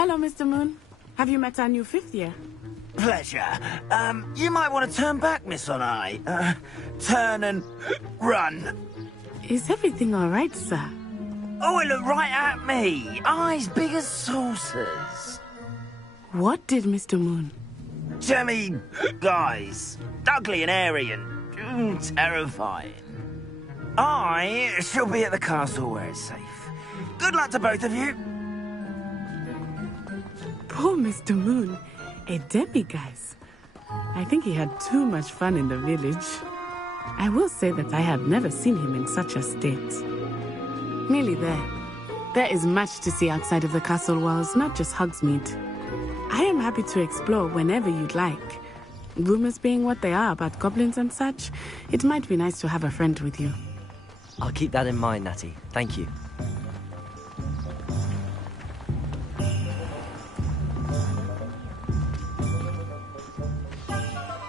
Hello, Mr. Moon. Have you met our new fifth year? Pleasure. You might want to turn back, Miss Onai. Turn and run. Is everything all right, sir? Oh, it looked right at me. Eyes big as saucers. What did Mr. Moon? Jelly guys. Ugly and airy and terrifying. I shall be at the castle where it's safe. Good luck to both of you. Poor Mr. Moon. A demiguise. I think he had too much fun in the village. I will say that I have never seen him in such a state. Nearly there. There is much to see outside of the castle walls, not just Hogsmeade. I am happy to explore whenever you'd like. Rumors being what they are about goblins and such, it might be nice to have a friend with you. I'll keep that in mind, Natty. Thank you.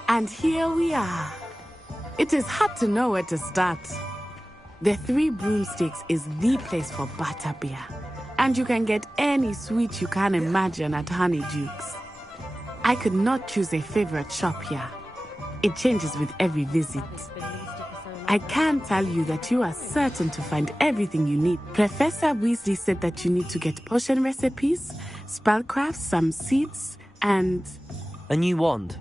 And here we are. It is hard to know where to start. The Three Broomsticks is the place for butterbeer. And you can get any sweet you can imagine at Honeydukes. I could not choose a favorite shop here. It changes with every visit. I can tell you that you are certain to find everything you need. Professor Weasley said that you need to get potion recipes, spellcrafts, some seeds, and... A new wand.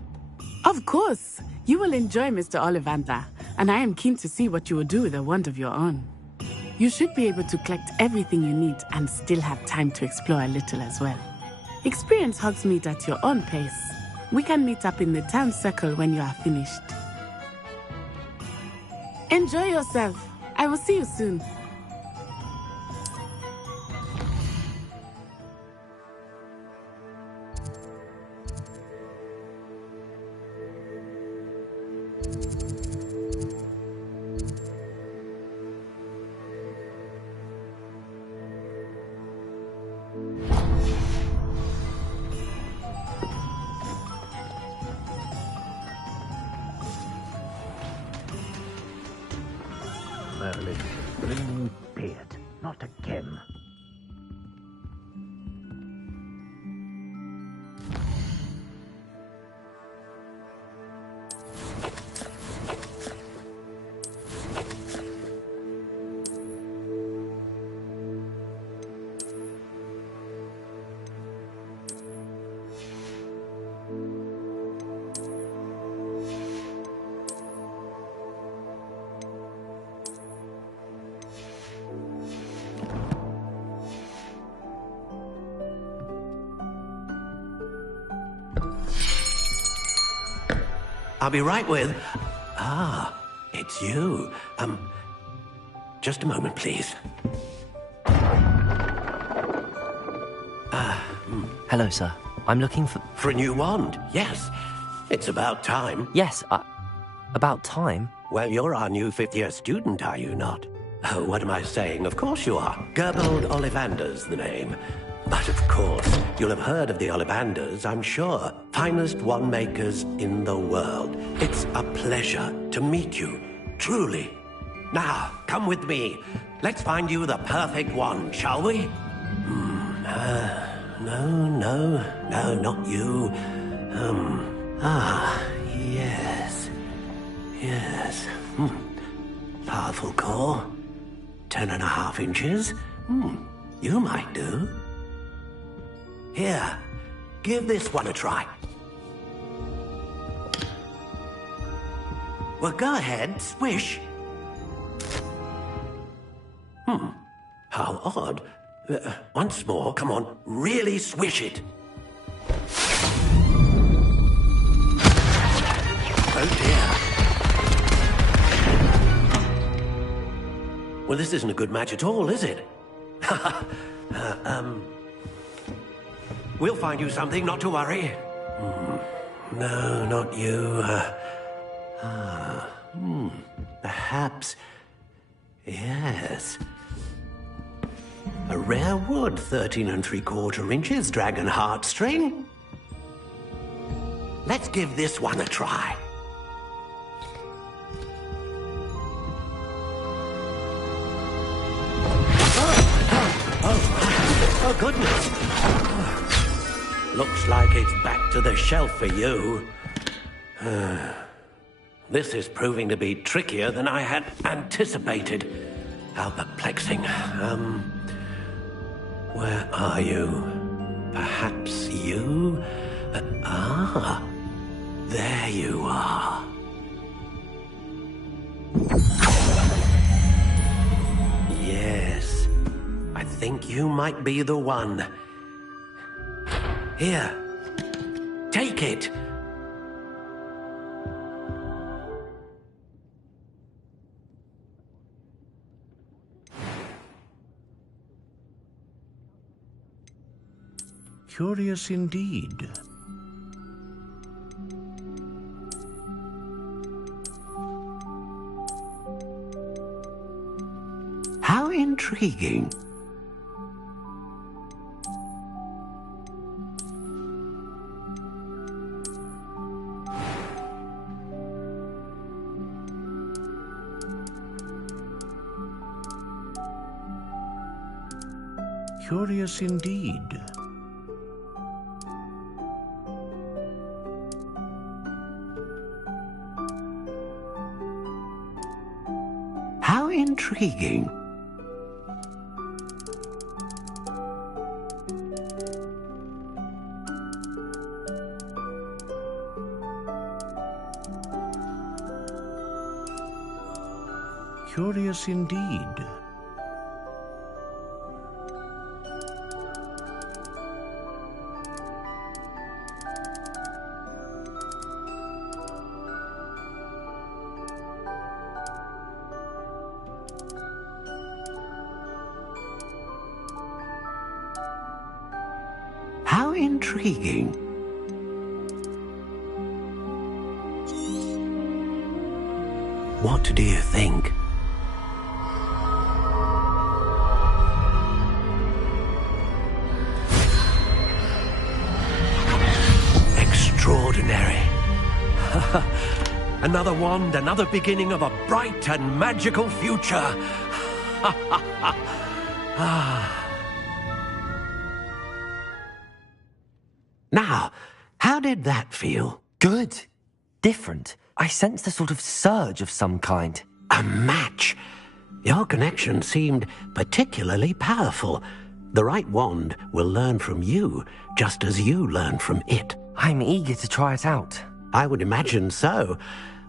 Of course! You will enjoy Mr. Ollivander, and I am keen to see what you will do with a wand of your own. You should be able to collect everything you need and still have time to explore a little as well. Experience Hogsmeade at your own pace. We can meet up in the town circle when you are finished. Enjoy yourself. I will see you soon. Merlin, bring me beard, not again. I'll be right with... Ah, it's you. Just a moment, please. Hello, sir. I'm looking for... For a new wand, yes. It's about time. Yes, about time. Well, you're our new fifth-year student, are you not? Oh, what am I saying? Of course you are. Gerbold Ollivander's the name. But of course, you'll have heard of the Ollivanders, I'm sure. Finest wand makers in the world. It's a pleasure to meet you, truly. Now, come with me. Let's find you the perfect wand, shall we? No, not you. Yes. Powerful core. 10.5 inches. You might do. Here, give this one a try. Well, go ahead, swish. How odd. Once more, come on, really swish it. Oh dear. Well, this isn't a good match at all, is it? We'll find you something, not to worry. No, not you. Perhaps... Yes. A rare wood, 13 3/4 inches, dragon heartstring. Let's give this one a try. Oh, goodness. Looks like it's back to the shelf for you. This is proving to be trickier than I had anticipated. How perplexing. Where are you? Perhaps you? There you are. Yes, I think you might be the one. Here, take it. Curious indeed. How intriguing. Curious indeed. How intriguing. Curious indeed. How intriguing. What do you think? Extraordinary. Another wand, another beginning of a bright and magical future. Now, how did that feel? Good. Different. I sensed a sort of surge of some kind. A match. Your connection seemed particularly powerful. The right wand will learn from you, just as you learn from it. I'm eager to try it out. I would imagine so.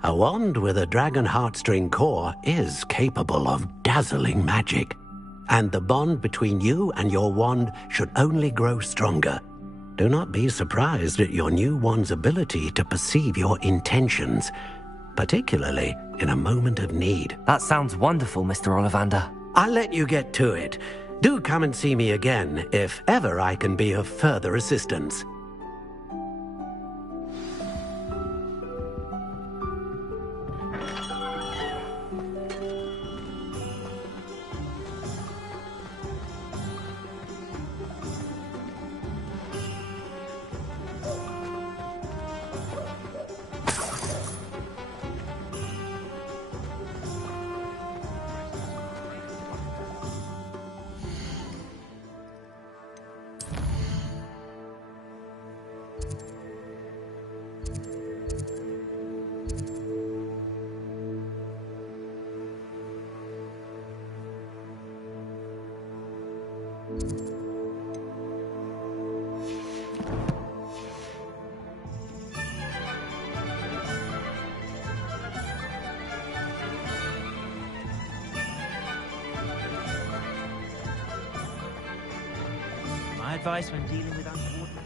A wand with a dragon heartstring core is capable of dazzling magic. And the bond between you and your wand should only grow stronger. Do not be surprised at your new wand's ability to perceive your intentions, particularly in a moment of need. That sounds wonderful, Mr. Ollivander. I'll let you get to it. Do come and see me again if ever I can be of further assistance. My advice when dealing with uncoordinated...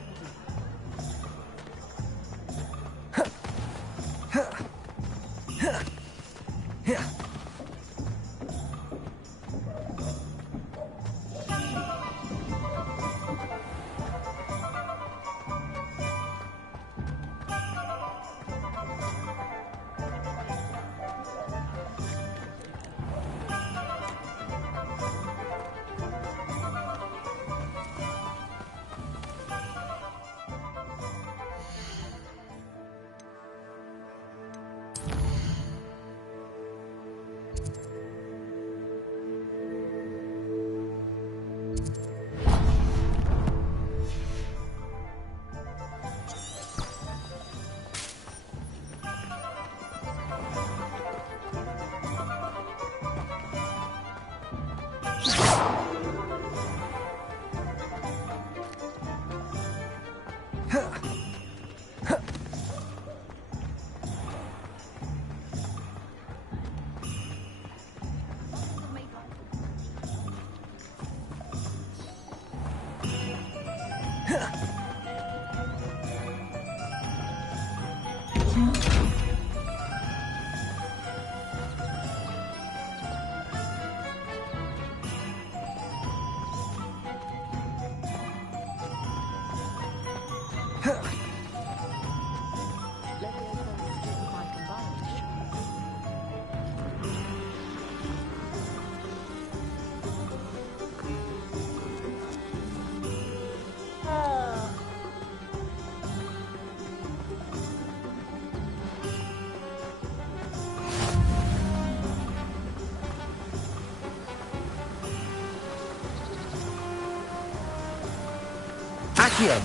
Accio!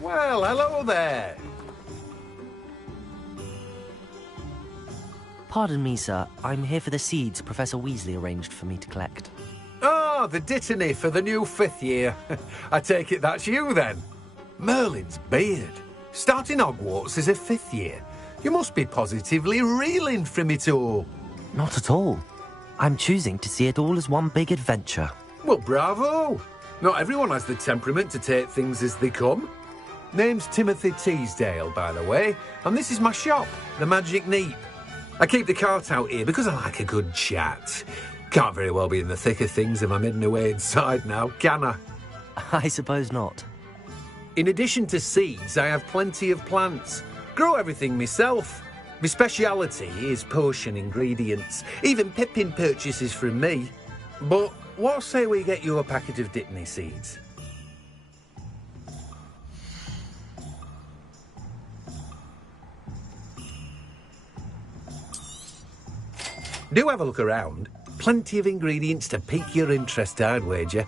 Well, hello there. Pardon me, sir. I'm here for the seeds Professor Weasley arranged for me to collect. Oh, the dittany for the new 5th year. I take it that's you, then. Merlin's beard. Starting Hogwarts as a 5th year. You must be positively reeling from it all. Not at all. I'm choosing to see it all as one big adventure. Well, bravo. Not everyone has the temperament to take things as they come. Name's Timothy Teasdale, by the way, and this is my shop, the Magic Neep. I keep the cart out here because I like a good chat. Can't very well be in the thick of things if I'm hidden away inside now, can I? I suppose not. In addition to seeds, I have plenty of plants. Grow everything myself. My speciality is potion ingredients. Even Pippin purchases from me. But what say we get you a packet of Dittany seeds? Do have a look around. Plenty of ingredients to pique your interest, I'd wager.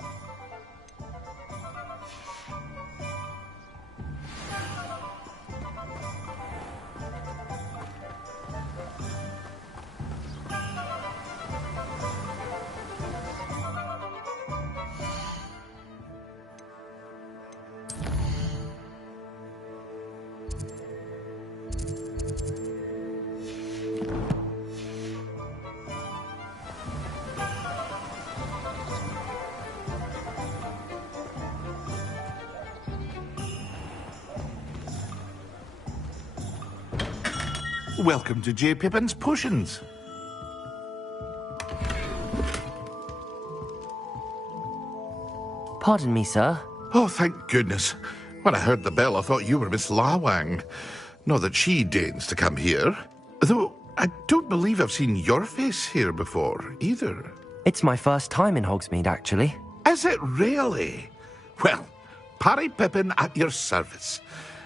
Welcome to J. Pippin's Potions. Pardon me, sir. Oh, thank goodness. When I heard the bell, I thought you were Miss Lawang. Not that she deigns to come here. Though, I don't believe I've seen your face here before, either. It's my first time in Hogsmeade, actually. Is it really? Well, Parry Pippin at your service.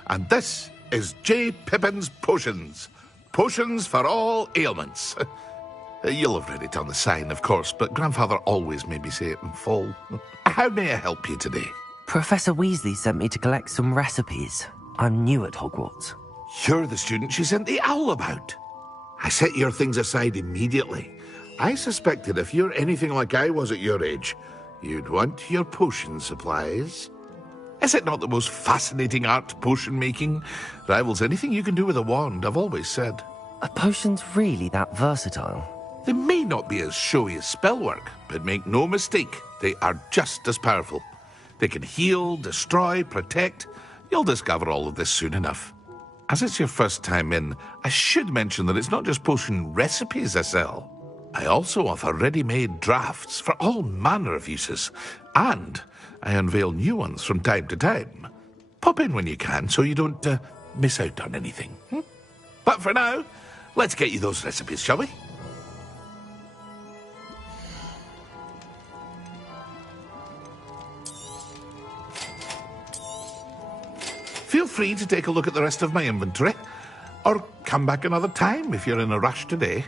And this is J. Pippin's Potions. Potions for all ailments. You'll have read it on the sign, of course, but Grandfather always made me say it in full. How may I help you today? Professor Weasley sent me to collect some recipes. I'm new at Hogwarts. You're the student she sent the owl about. I set your things aside immediately. I suspected if you're anything like I was at your age, you'd want your potion supplies. Is it not the most fascinating art, potion making? Rivals anything you can do with a wand, I've always said. Are potions really that versatile? They may not be as showy as spellwork, but make no mistake, they are just as powerful. They can heal, destroy, protect. You'll discover all of this soon enough. As it's your first time in, I should mention that it's not just potion recipes I sell. I also offer ready-made drafts for all manner of uses, and I unveil new ones from time to time. Pop in when you can so you don't miss out on anything. But for now, let's get you those recipes, shall we? Feel free to take a look at the rest of my inventory, or come back another time if you're in a rush today.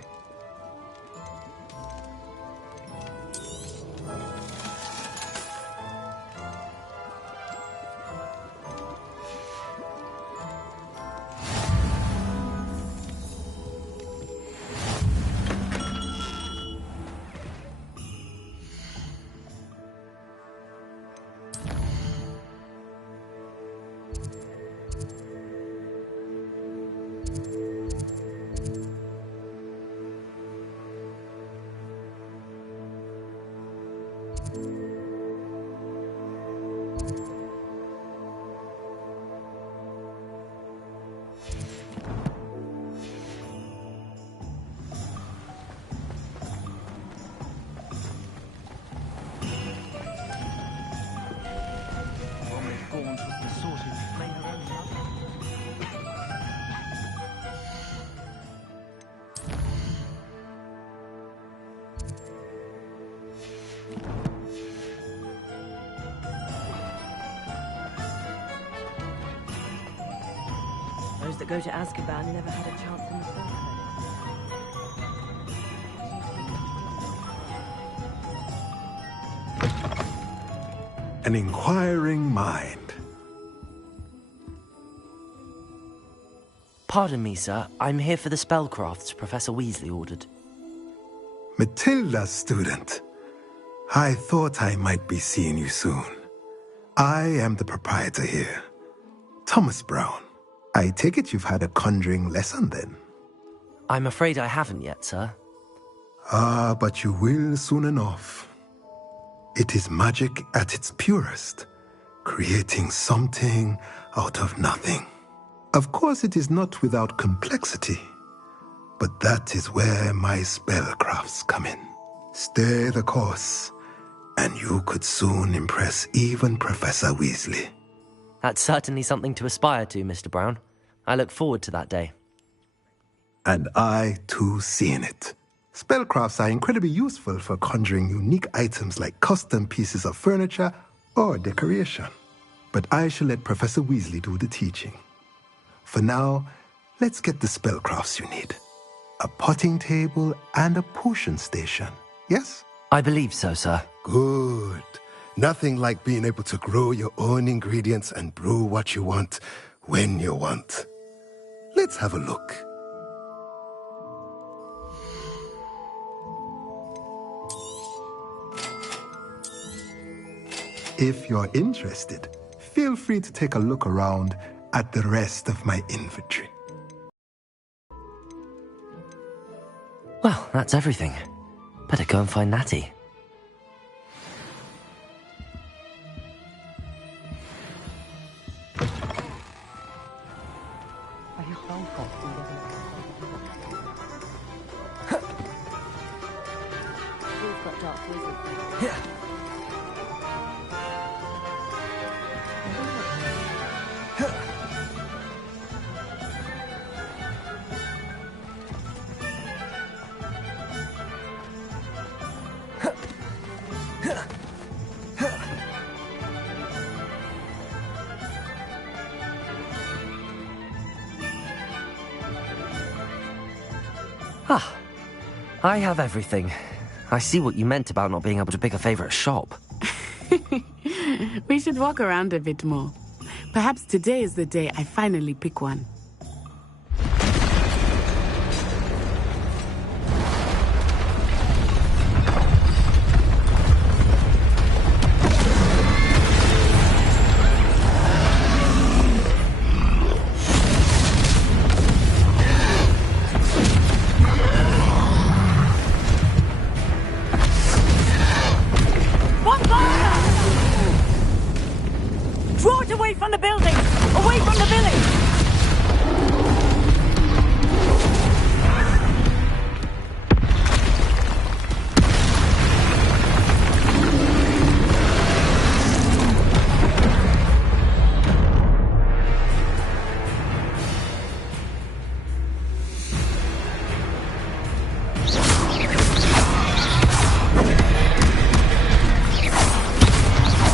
that go to Azkaban never had a chance in the first place. An inquiring mind. Pardon me, sir. I'm here for the spellcrafts Professor Weasley ordered. Matilda's student. I thought I might be seeing you soon. I am the proprietor here, Thomas Brown. I take it you've had a conjuring lesson then? I'm afraid I haven't yet, sir. Ah, but you will soon enough. It is magic at its purest, creating something out of nothing. Of course, it is not without complexity, but that is where my spellcrafts come in. Stay the course, and you could soon impress even Professor Weasley. That's certainly something to aspire to, Mr. Brown. I look forward to that day. And I, too, seeing it. Spellcrafts are incredibly useful for conjuring unique items like custom pieces of furniture or decoration. But I shall let Professor Weasley do the teaching. For now, let's get the spellcrafts you need. A potting table and a potion station, yes? I believe so, sir. Good. Nothing like being able to grow your own ingredients and brew what you want when you want. Let's have a look. If you're interested, feel free to take a look around at the rest of my inventory. Well, that's everything. Better go and find Natty. Ah, I have everything. I see what you meant about not being able to pick a favorite shop. We should walk around a bit more. Perhaps today is the day I finally pick one.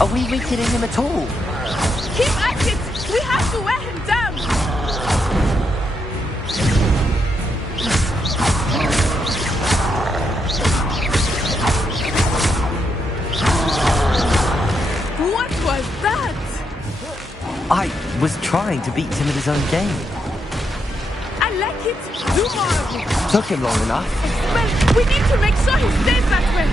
Are we weakening him at all? Keep at it! We have to wear him down! What was that? I was trying to beat him at his own game. I like it. Do more of it. Took him long enough. Well, we need to make sure he stays that way.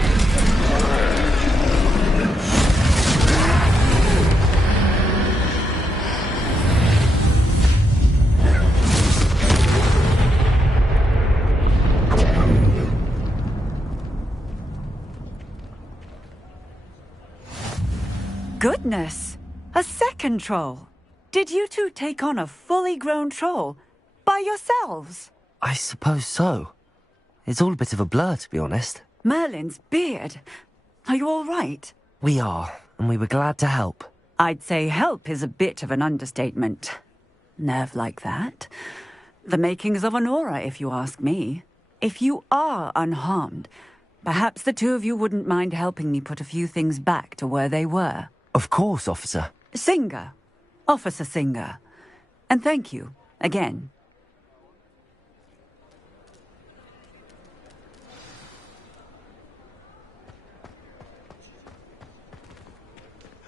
Goodness! A second troll! Did you two take on a fully grown troll? By yourselves? I suppose so. It's all a bit of a blur, to be honest. Merlin's beard. Are you all right? We are, and we were glad to help. I'd say help is a bit of an understatement. Nerve like that. The makings of an aura, if you ask me. If you are unharmed, perhaps the two of you wouldn't mind helping me put a few things back to where they were. Of course, officer. Singer. Officer Singer. And thank you Again.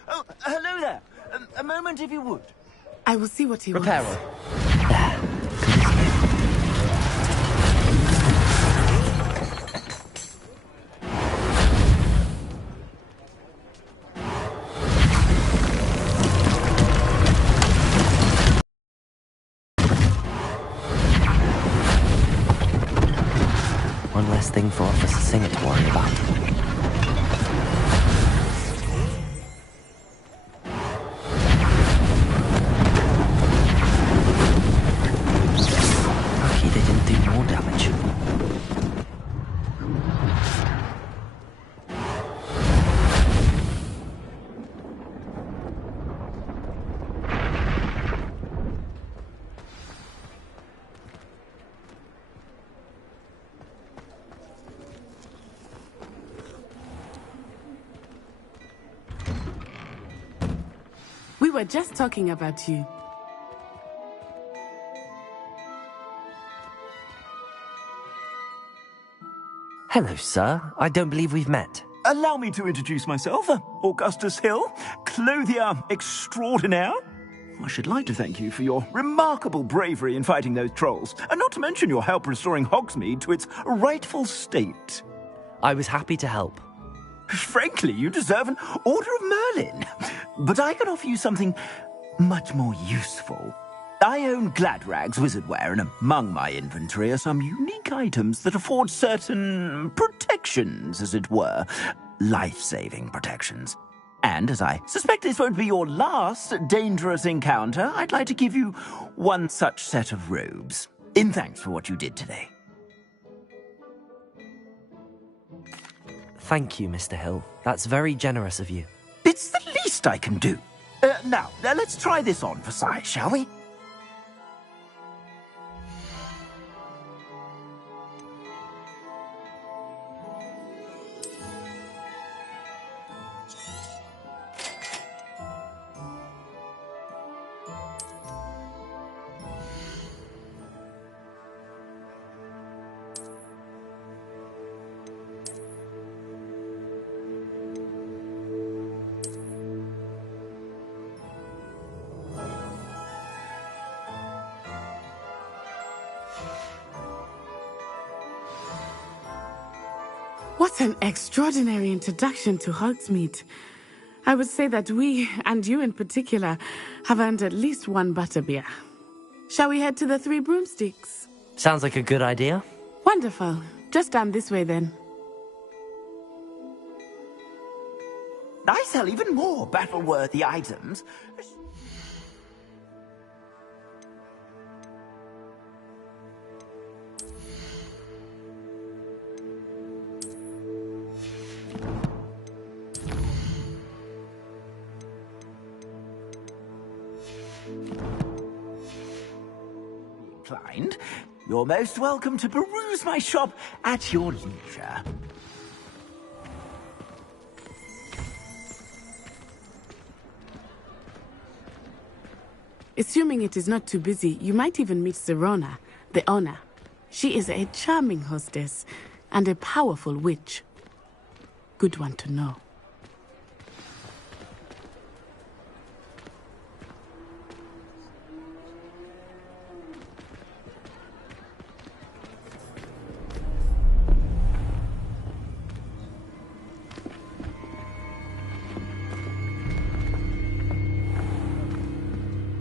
Oh, hello there. A moment, if you would. I will see what he wants. Reparo. One less thing for Officer Singer to worry about. Lucky they didn't do more damage. We were just talking about you. Hello, sir. I don't believe we've met. Allow me to introduce myself, Augustus Hill, clothier extraordinaire. I should like to thank you for your remarkable bravery in fighting those trolls, and not to mention your help restoring Hogsmeade to its rightful state. I was happy to help. Frankly, you deserve an Order of Merlin. But I can offer you something much more useful. I own Gladrag's wizardware, and among my inventory are some unique items that afford certain protections, as it were. Life-saving protections. And as I suspect this won't be your last dangerous encounter, I'd like to give you one such set of robes, in thanks for what you did today. Thank you, Mr. Hill. That's very generous of you. It's the least I can do. Now, let's try this on for size, shall we? What an extraordinary introduction to Hogsmeade. I would say that we, and you in particular, have earned at least one butterbeer. Shall we head to the Three Broomsticks? Sounds like a good idea. Wonderful. Just down this way then. I sell even more battle-worthy items. Inclined, you're most welcome to peruse my shop at your leisure. Assuming it is not too busy, you might even meet Sirona, the owner. She is a charming hostess and a powerful witch. Good one to know.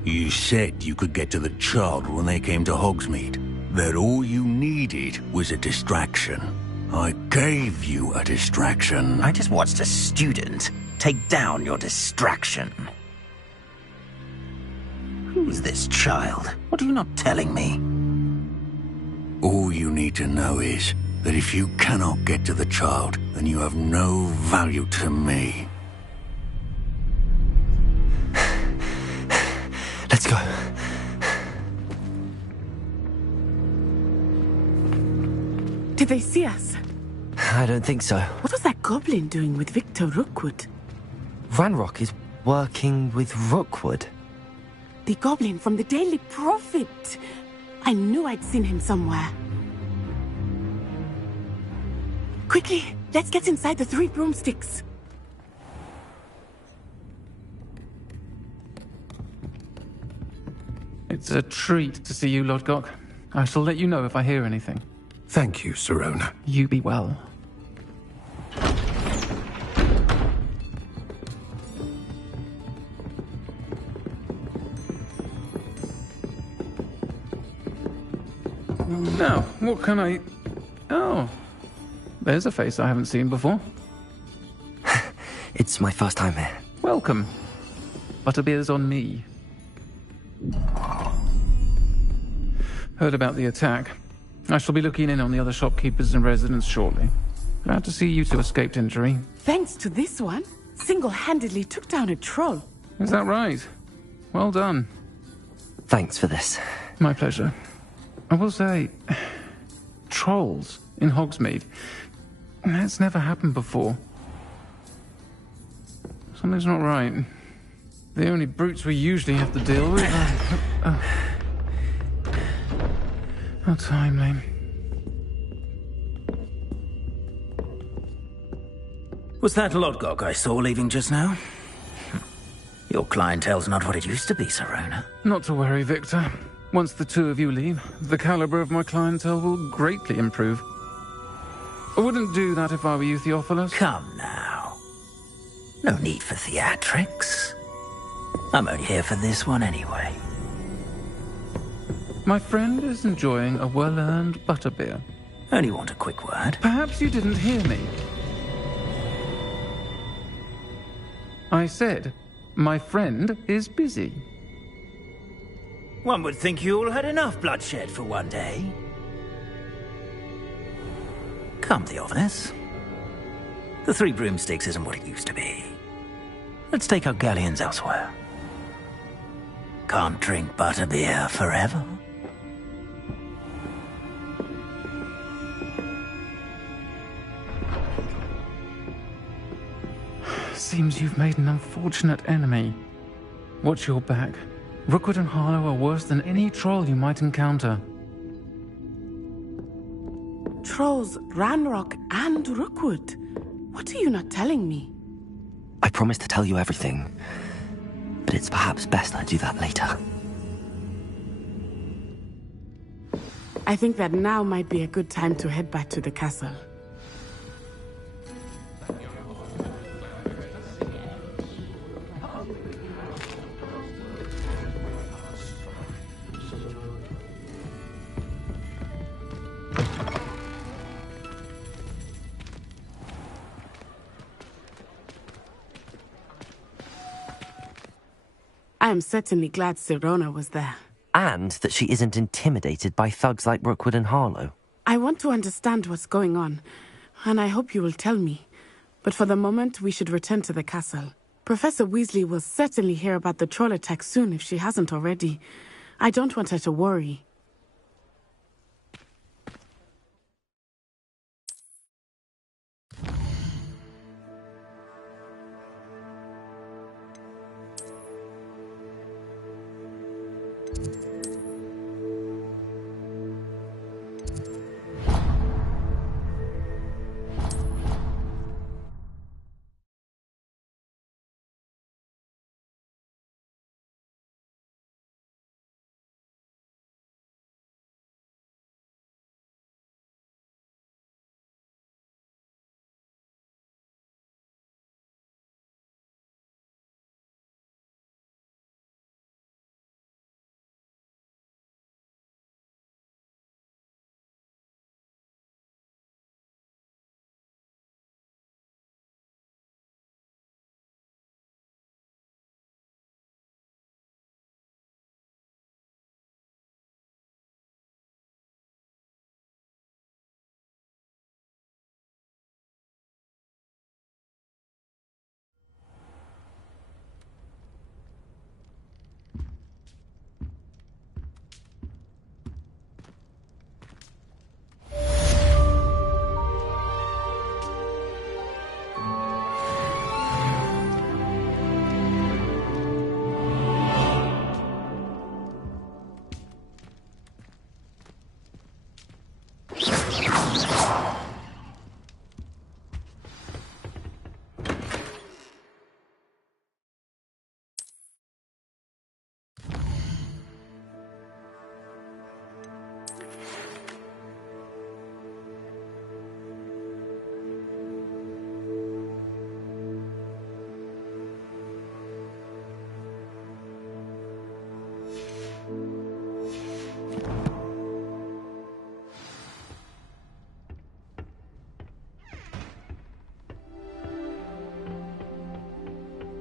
You said you could get to the child when they came to Hogsmeade. That all you needed was a distraction. I gave you a distraction. I just watched a student take down your distraction. Who's this child? What are you not telling me? All you need to know is that if you cannot get to the child, then you have no value to me. Let's go. Did they see us? I don't think so. What was that goblin doing with Victor Rookwood? Ranrock is working with Rookwood. the goblin from the Daily Prophet. I knew I'd seen him somewhere. Quickly, let's get inside the three broomsticks. It's a treat to see you, Lodgok. I shall let you know if I hear anything. Thank you, Sirona. You be well. Now, what can I... Oh, there's a face I haven't seen before. It's my first time here. Welcome. Butterbeer's on me. Heard about the attack. I shall be looking in on the other shopkeepers and residents shortly. Glad to see you two escaped injury. Thanks to this one, single-handedly took down a troll. Is that right? Well done. Thanks for this. My pleasure. I will say, trolls in Hogsmeade. That's never happened before. Something's not right. The only brutes we usually have to deal with are... How timely. Was that Lodgok I saw leaving just now? Your clientele's not what it used to be, Sirona. Not to worry, Victor. Once the two of you leave, the caliber of my clientele will greatly improve. I wouldn't do that if I were you, Theophilus. Come now. No need for theatrics. I'm only here for this one anyway. My friend is enjoying a well-earned butterbeer. Only want a quick word. Perhaps you didn't hear me. I said, my friend is busy. One would think you all had enough bloodshed for one day. Come, Theophilus. The Three Broomsticks isn't what it used to be. Let's take our galleons elsewhere. Can't drink butterbeer forever. Seems you've made an unfortunate enemy. Watch your back. Rookwood and Harlow are worse than any troll you might encounter. Trolls, Ranrock, and Rookwood. What are you not telling me? I promised to tell you everything, but it's perhaps best I do that later. I think that now might be a good time to head back to the castle. I am certainly glad Sirona was there. And that she isn't intimidated by thugs like Rookwood and Harlow. I want to understand what's going on, and I hope you will tell me. But for the moment, we should return to the castle. Professor Weasley will certainly hear about the troll attack soon if she hasn't already. I don't want her to worry.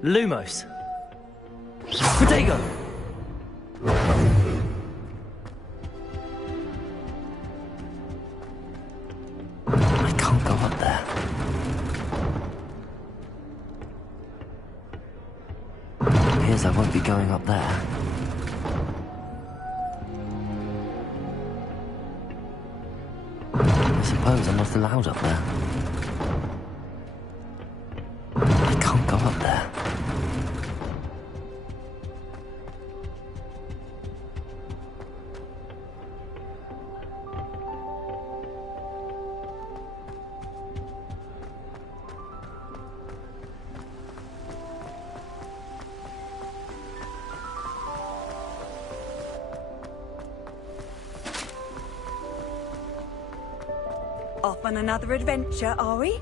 Lumos. Protego! I can't go up there. Appears I won't be going up there. I suppose I'm not allowed up there. I can't go up there. Off on another adventure, are we?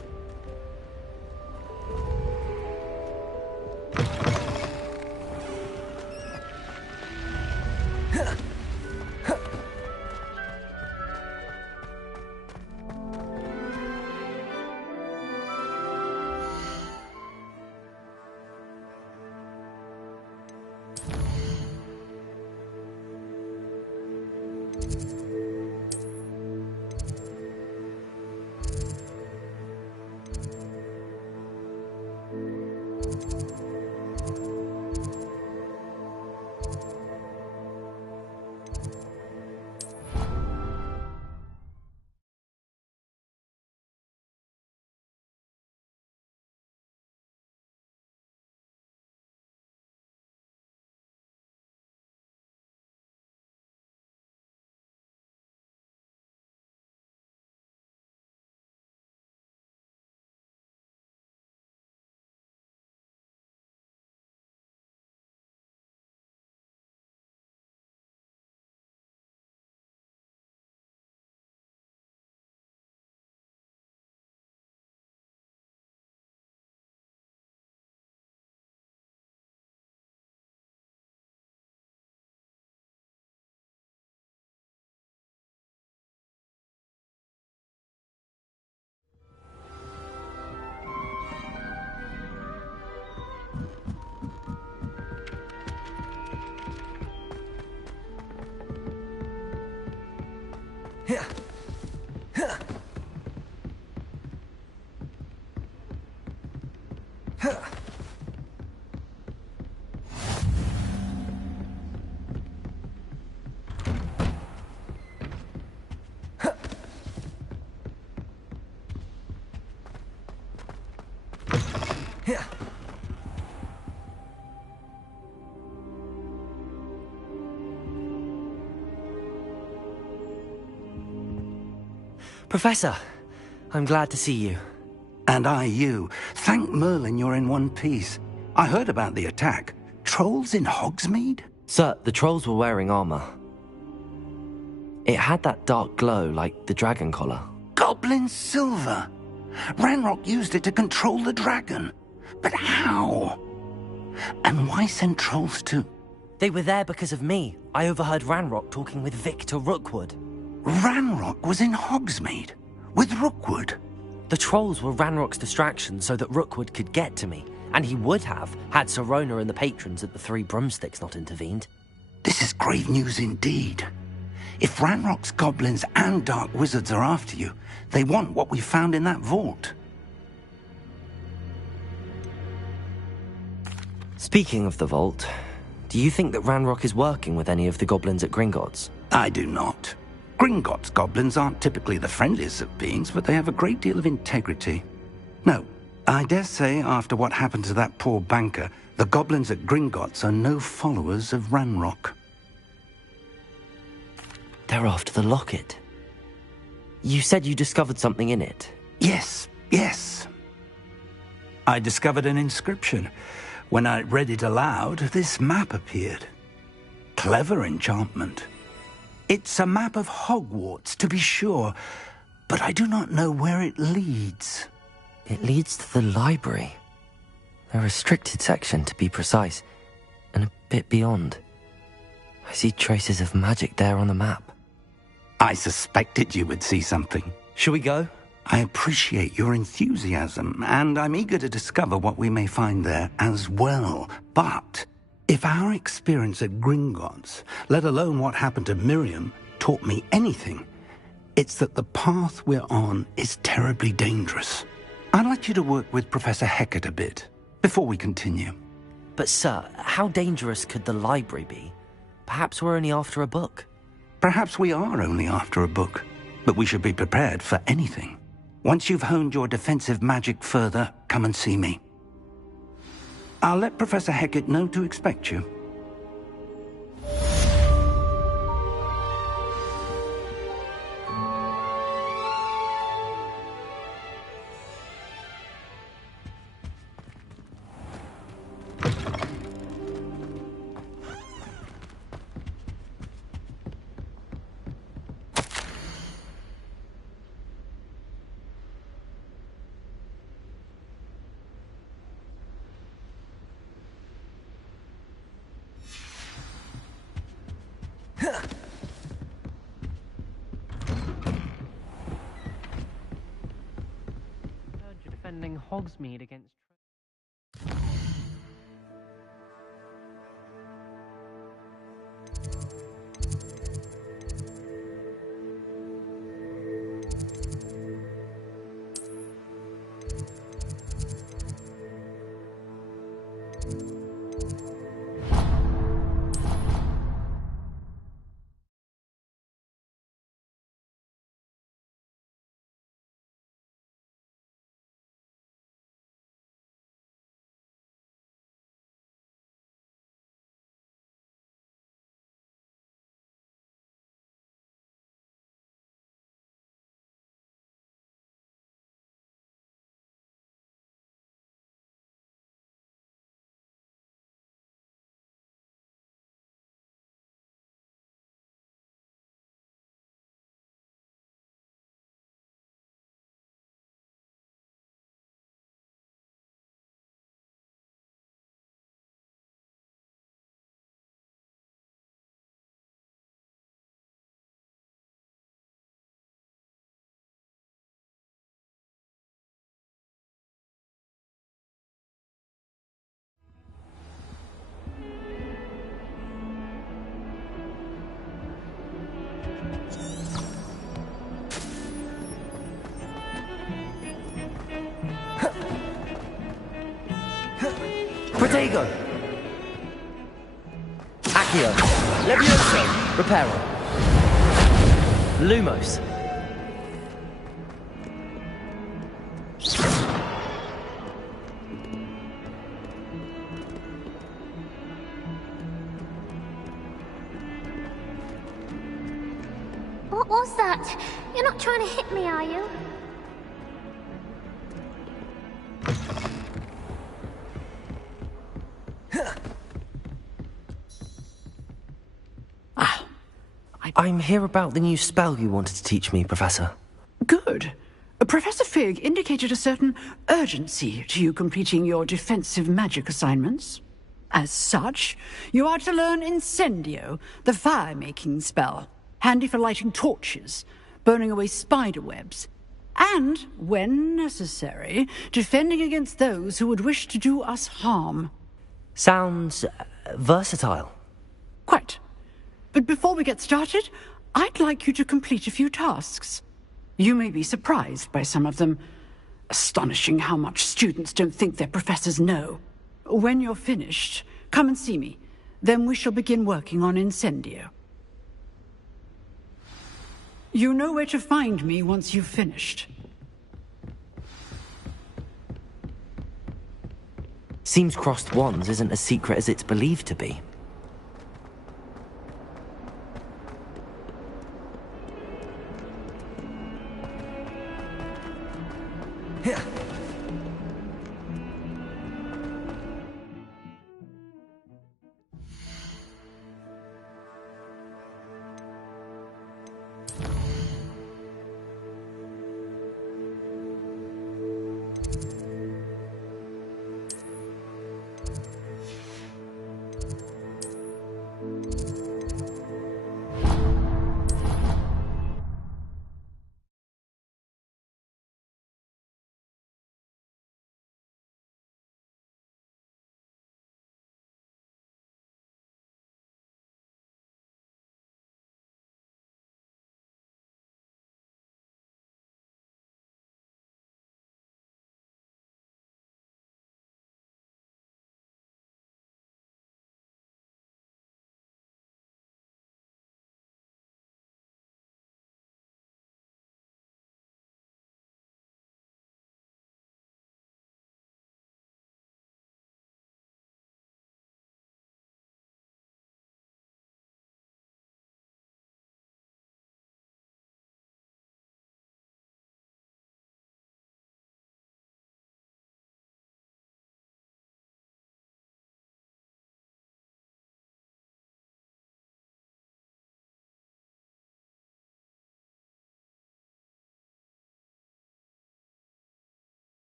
Professor, I'm glad to see you. And I you. Thank Merlin you're in one piece. I heard about the attack. Trolls in Hogsmeade? Sir, the trolls were wearing armor. It had that dark glow like the dragon collar. Goblin silver! Ranrock used it to control the dragon. But how? And why send trolls to... They were there because of me. I overheard Ranrock talking with Victor Rookwood. Ranrock was in Hogsmeade? With Rookwood? The trolls were Ranrock's distraction so that Rookwood could get to me. And he would have, had Sirona and the patrons at the Three Broomsticks not intervened. This is grave news indeed. If Ranrock's goblins and dark wizards are after you, they want what we found in that vault. Speaking of the vault, do you think that Ranrock is working with any of the goblins at Gringotts? I do not. Gringotts goblins aren't typically the friendliest of beings, but they have a great deal of integrity. No, I dare say after what happened to that poor banker, the goblins at Gringotts are no followers of Ranrock. They're after the locket. You said you discovered something in it. Yes. I discovered an inscription. When I read it aloud, this map appeared. Clever enchantment. It's a map of Hogwarts, to be sure, but I do not know where it leads. It leads to the library. A restricted section, to be precise, and a bit beyond. I see traces of magic there on the map. I suspected you would see something. Shall we go? I appreciate your enthusiasm, and I'm eager to discover what we may find there as well. But if our experience at Gringotts, let alone what happened to Miriam, taught me anything, it's that the path we're on is terribly dangerous. I'd like you to work with Professor Hecat a bit before we continue. But sir, how dangerous could the library be? Perhaps we're only after a book. Perhaps we are only after a book, but we should be prepared for anything. Once you've honed your defensive magic further, come and see me. I'll let Professor Hecat know to expect you. Defending Hogsmeade against... Protego! Accio! Levioso! Reparo! Lumos! What was that? You're not trying to hit me, are you? I'm here about the new spell you wanted to teach me, Professor. Good. Professor Fig indicated a certain urgency to you completing your defensive magic assignments. As such, you are to learn Incendio, the fire-making spell, handy for lighting torches, burning away spider webs, and, when necessary, defending against those who would wish to do us harm. Sounds versatile. Quite. But before we get started, I'd like you to complete a few tasks. You may be surprised by some of them. Astonishing how much students don't think their professors know. When you're finished, come and see me. Then we shall begin working on Incendio. You know where to find me once you've finished. Seems crossed wands isn't as secret as it's believed to be.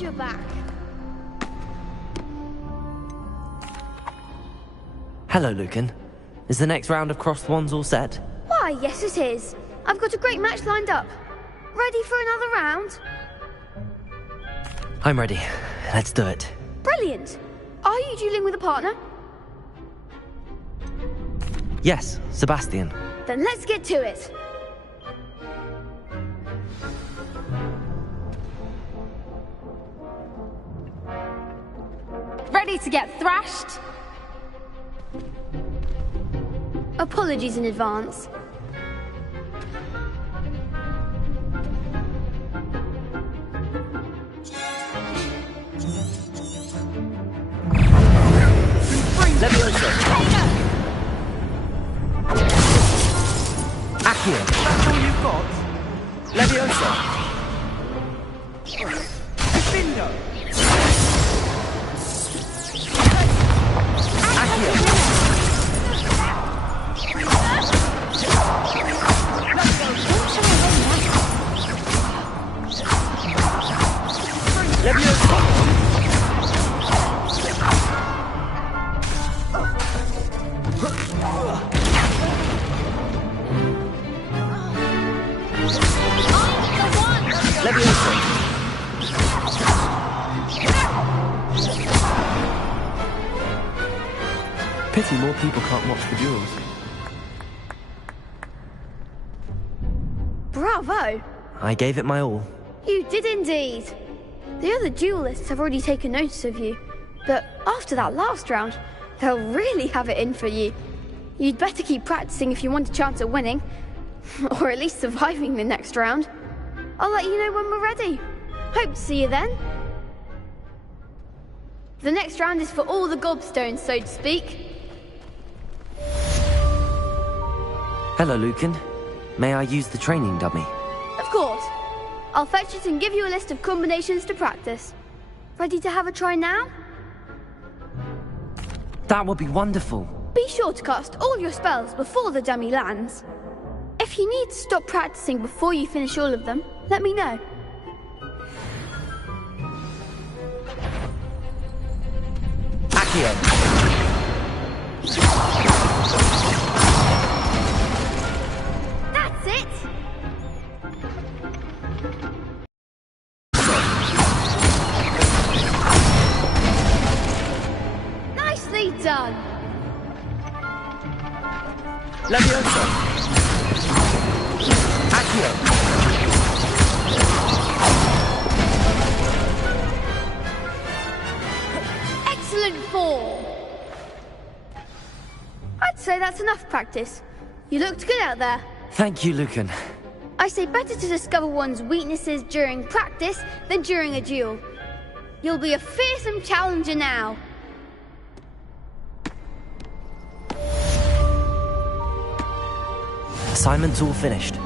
glad you're back. Hello, Lucan. Is the next round of crossed wands all set? Why, yes it is. I've got a great match lined up. Ready for another round? I'm ready. Let's do it. Brilliant. Are you dueling with a partner? Yes, Sebastian. Then let's get to it. Ready to get thrashed? Apologies in advance. Leviosa! Accio! That's all you've got? Leviosa! Crescendo! Accio! Leviosa! Leviosa! Pity more people can't watch the duels. Bravo! I gave it my all. You did indeed. The other duelists have already taken notice of you, but after that last round, they'll really have it in for you. You'd better keep practicing if you want a chance at winning, or at least surviving the next round. I'll let you know when we're ready. Hope to see you then. The next round is for all the gobstones, so to speak. Hello, Lucan. May I use the training dummy? Of course. I'll fetch it and give you a list of combinations to practice. Ready to have a try now? That would be wonderful. Be sure to cast all your spells before the dummy lands. If you need to stop practicing before you finish all of them, let me know. Accio! That's it! Nicely done! Leviosa! Accio! Excellent form! I'd say that's enough practice. You looked good out there. Thank you, Lucan. I say better to discover one's weaknesses during practice than during a duel. You'll be a fearsome challenger now. Assignment's all finished.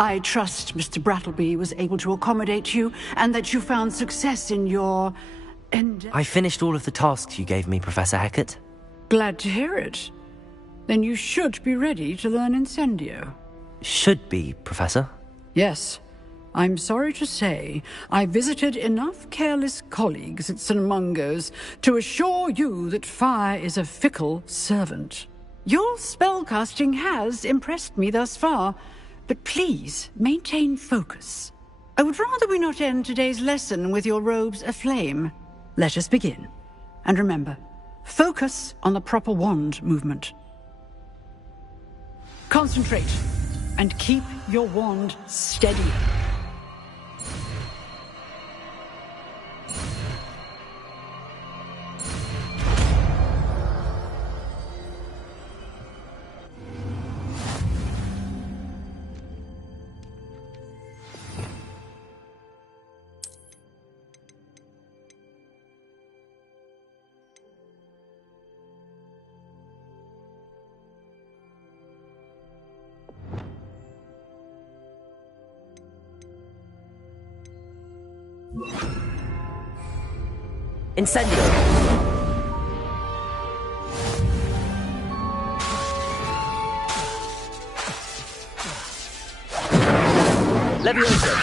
I trust Mr. Brattleby was able to accommodate you, and that you found success in your I finished all of the tasks you gave me, Professor Hecat. Glad to hear it. Then you should be ready to learn Incendio. Should be, Professor. Yes. I'm sorry to say, I visited enough careless colleagues at St. Mungo's to assure you that fire is a fickle servant. Your spellcasting has impressed me thus far, but please maintain focus. I would rather we not end today's lesson with your robes aflame. Let us begin. And remember, focus on the proper wand movement. Concentrate, and keep your wand steady. Incendio! Levioso!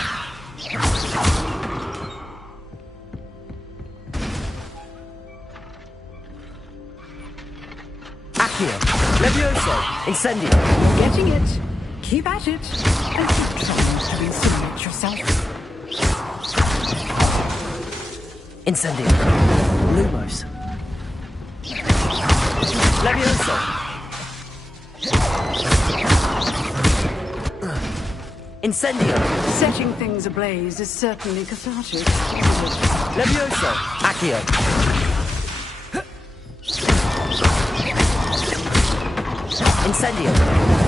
Accio! Levioso! Incendio! Getting it. Keep at it. And keep trying to insinuate yourself. Incendio. Lumos. Levioso. Incendio. Setting things ablaze is certainly cathartic. Levioso. Accio. Incendio.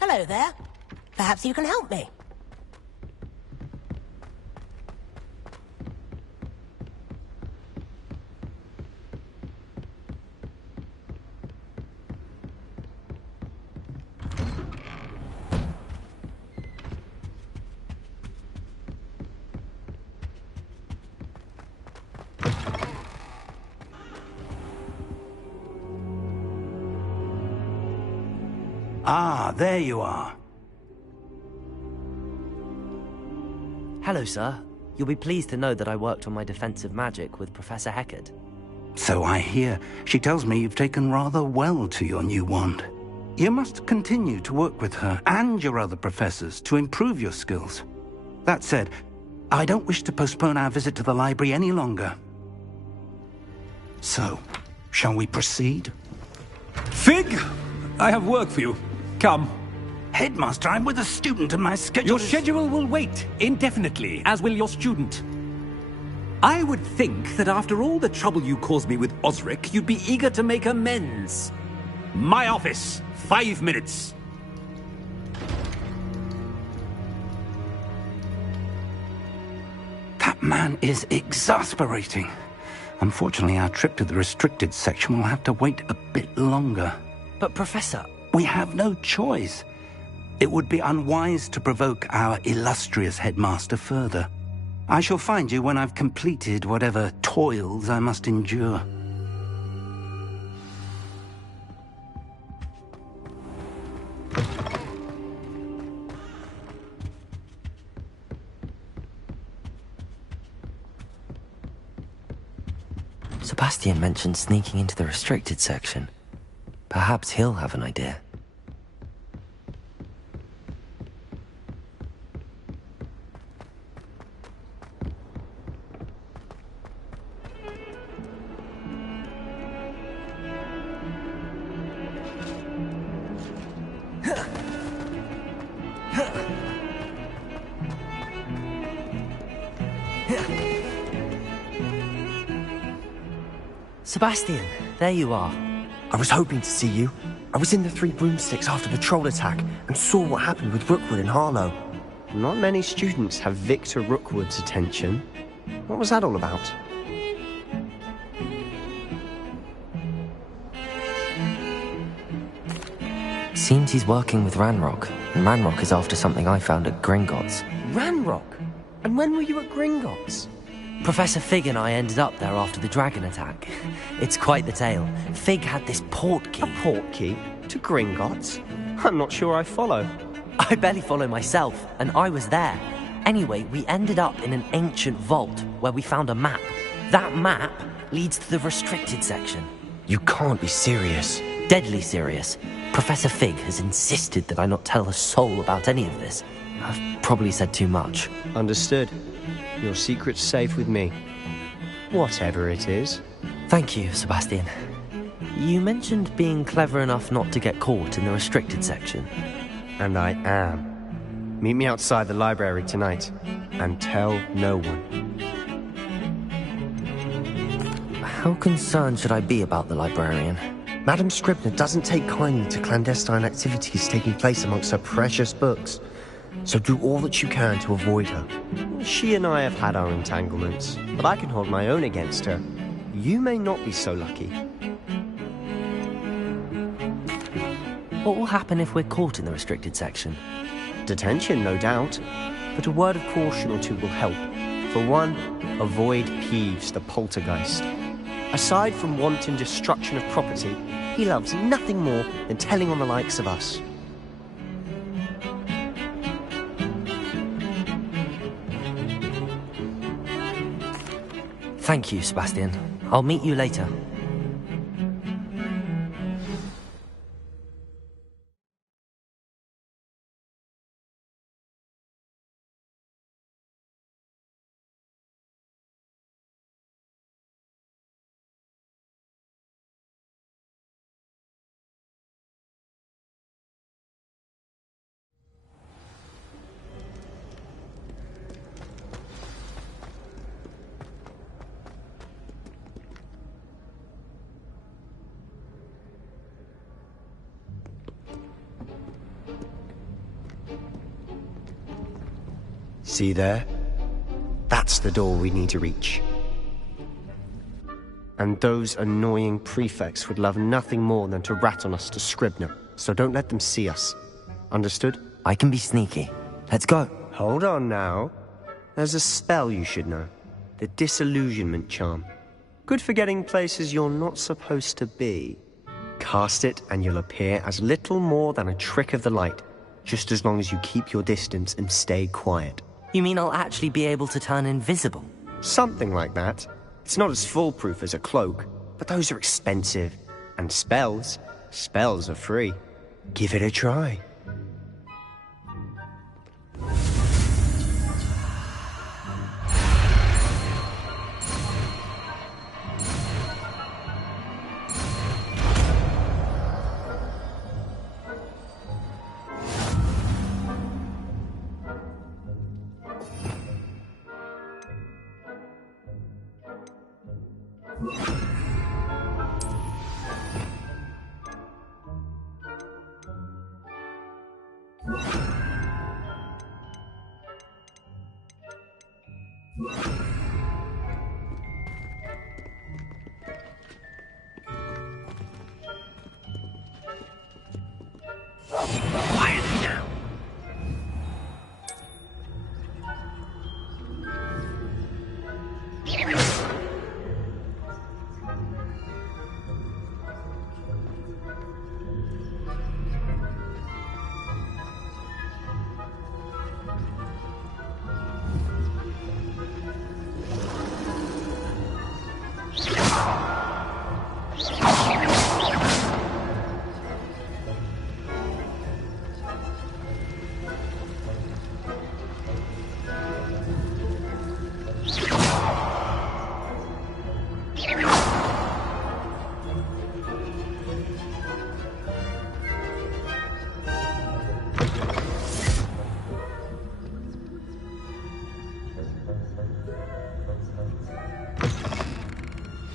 Hello there. Perhaps you can help me. Ah, there you are. Hello, sir. You'll be pleased to know that I worked on my defensive magic with Professor Heckard. So I hear. She tells me you've taken rather well to your new wand. You must continue to work with her and your other professors to improve your skills. That said, I don't wish to postpone our visit to the library any longer. So, shall we proceed? Fig! I have work for you. Come. Headmaster, I'm with a student and my schedule Your schedule will wait indefinitely, as will your student. I would think that after all the trouble you caused me with Osric, you'd be eager to make amends. My office, 5 minutes. That man is exasperating. Unfortunately, our trip to the restricted section will have to wait a bit longer. But, Professor... We have no choice. It would be unwise to provoke our illustrious headmaster further. I shall find you when I've completed whatever toils I must endure. Sebastian mentioned sneaking into the restricted section. Perhaps he'll have an idea. Sebastian, there you are. I was hoping to see you. I was in the Three Broomsticks after the troll attack and saw what happened with Rookwood and Harlow. Not many students have Victor Rookwood's attention. What was that all about? Seems he's working with Ranrock, and Ranrock is after something I found at Gringotts. Ranrock? And when were you at Gringotts? Professor Fig and I ended up there after the dragon attack. It's quite the tale. Fig had this portkey. A portkey? To Gringotts? I'm not sure I follow. I barely follow myself, and I was there. Anyway, we ended up in an ancient vault where we found a map. That map leads to the restricted section. You can't be serious. Deadly serious. Professor Fig has insisted that I not tell a soul about any of this. I've probably said too much. Understood. Your secret's safe with me. Whatever it is. Thank you, Sebastian. You mentioned being clever enough not to get caught in the restricted section. And I am. Meet me outside the library tonight, and tell no one. How concerned should I be about the librarian? Madam Scribner doesn't take kindly to clandestine activities taking place amongst her precious books. So do all that you can to avoid her. She and I have had our entanglements, but I can hold my own against her. You may not be so lucky. What will happen if we're caught in the restricted section? Detention, no doubt. But a word of caution or two will help. For one, avoid Peeves, the poltergeist. Aside from wanton destruction of property, he loves nothing more than telling on the likes of us. Thank you, Sebastian. I'll meet you later. See there? That's the door we need to reach. And those annoying prefects would love nothing more than to rat on us to Scribner, so don't let them see us. Understood? I can be sneaky. Let's go. Hold on now. There's a spell you should know. The Disillusionment Charm. Good for getting places you're not supposed to be. Cast it and you'll appear as little more than a trick of the light, just as long as you keep your distance and stay quiet. You mean I'll actually be able to turn invisible? Something like that. It's not as foolproof as a cloak, but those are expensive. And spells are free. Give it a try. Quietly now.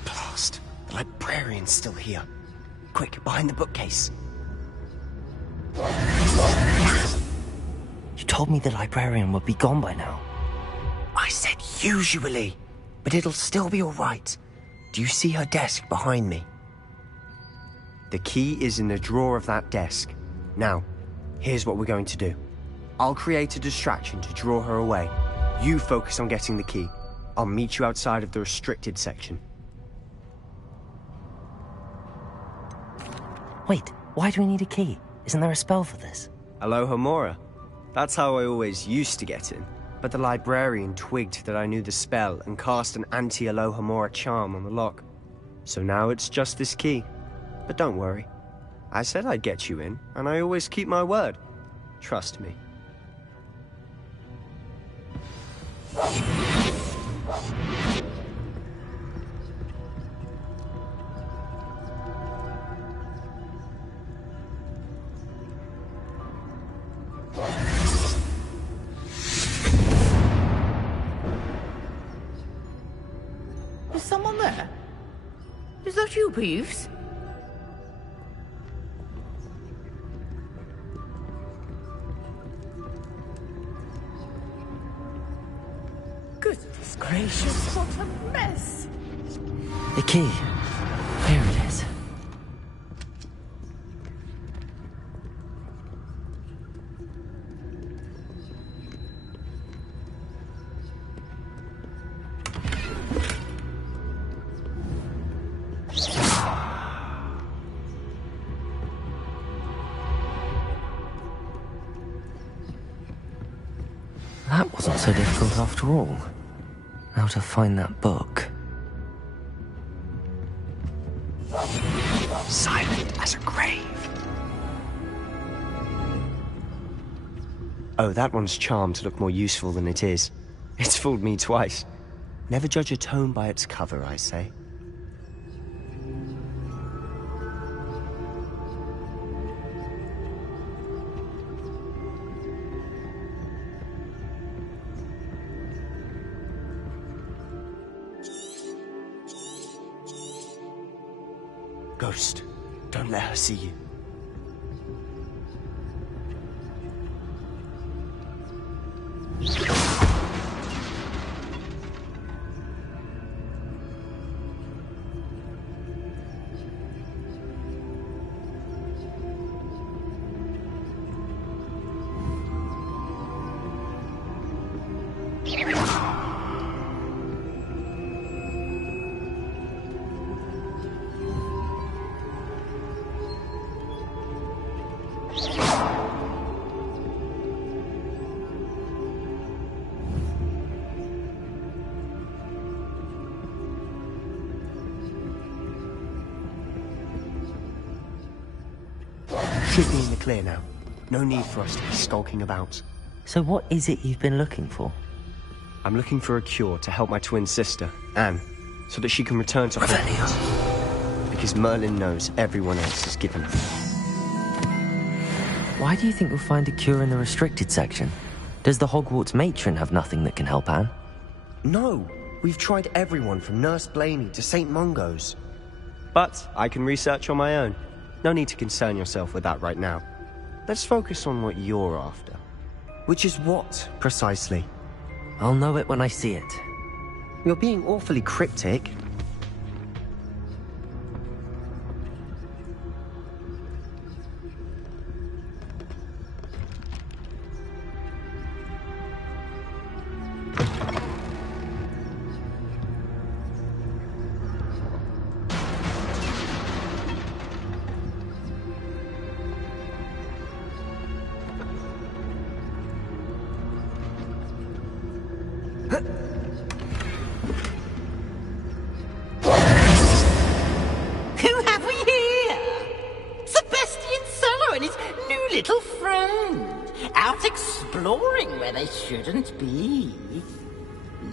Blast! The librarian's still here. Quick, behind the bookcase. You told me the librarian would be gone by now. I said usually, but it'll still be all right. Do you see her desk behind me? The key is in the drawer of that desk. Now, here's what we're going to do. I'll create a distraction to draw her away. You focus on getting the key. I'll meet you outside of the restricted section. Wait, why do we need a key? Isn't there a spell for this? Alohomora. That's how I always used to get in. But the librarian twigged that I knew the spell and cast an anti-Alohomora charm on the lock. So now it's just this key. But don't worry. I said I'd get you in, and I always keep my word. Trust me. Is someone there? Is that you, Peeves? Goodness gracious, what a mess! The key. Here it is. That wasn't so difficult after all. Now to find that book. Silent as a grave. Oh, that one's charmed to look more useful than it is. It's fooled me twice. Never judge a tome by its cover, I say. Ghost, don't let her see you. should be in the clear now. No need for us to be skulking about. So what is it you've been looking for? I'm looking for a cure to help my twin sister, Anne, so that she can return to Hogwarts. Because Merlin knows everyone else is given up. Why do you think you'll find a cure in the restricted section? Does the Hogwarts matron have nothing that can help Anne? No, we've tried everyone from Nurse Blaney to St. Mungo's. But I can research on my own. No need to concern yourself with that right now. Let's focus on what you're after. Which is what, precisely? I'll know it when I see it. You're being awfully cryptic. Who have we here? Sebastian Sallow and his new little friend, out exploring where they shouldn't be.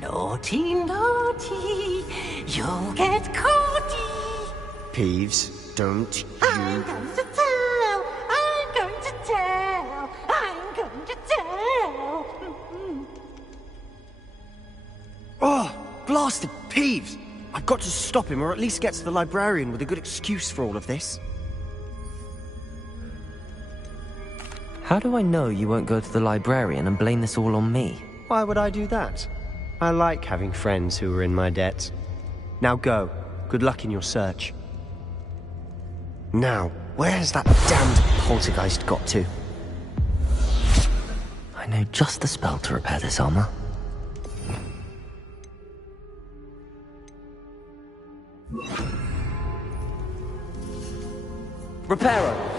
Naughty, naughty, you'll get caughty. Peeves, don't I'm going to tell, I'm going to tell, I'm going to tell. Oh, blasted Peeves! I've got to stop him, or at least get to the librarian with a good excuse for all of this. How do I know you won't go to the librarian and blame this all on me? Why would I do that? I like having friends who are in my debt. Now go. Good luck in your search. Now, where has that damned poltergeist got to? I know just the spell to repair this armor. Reparo!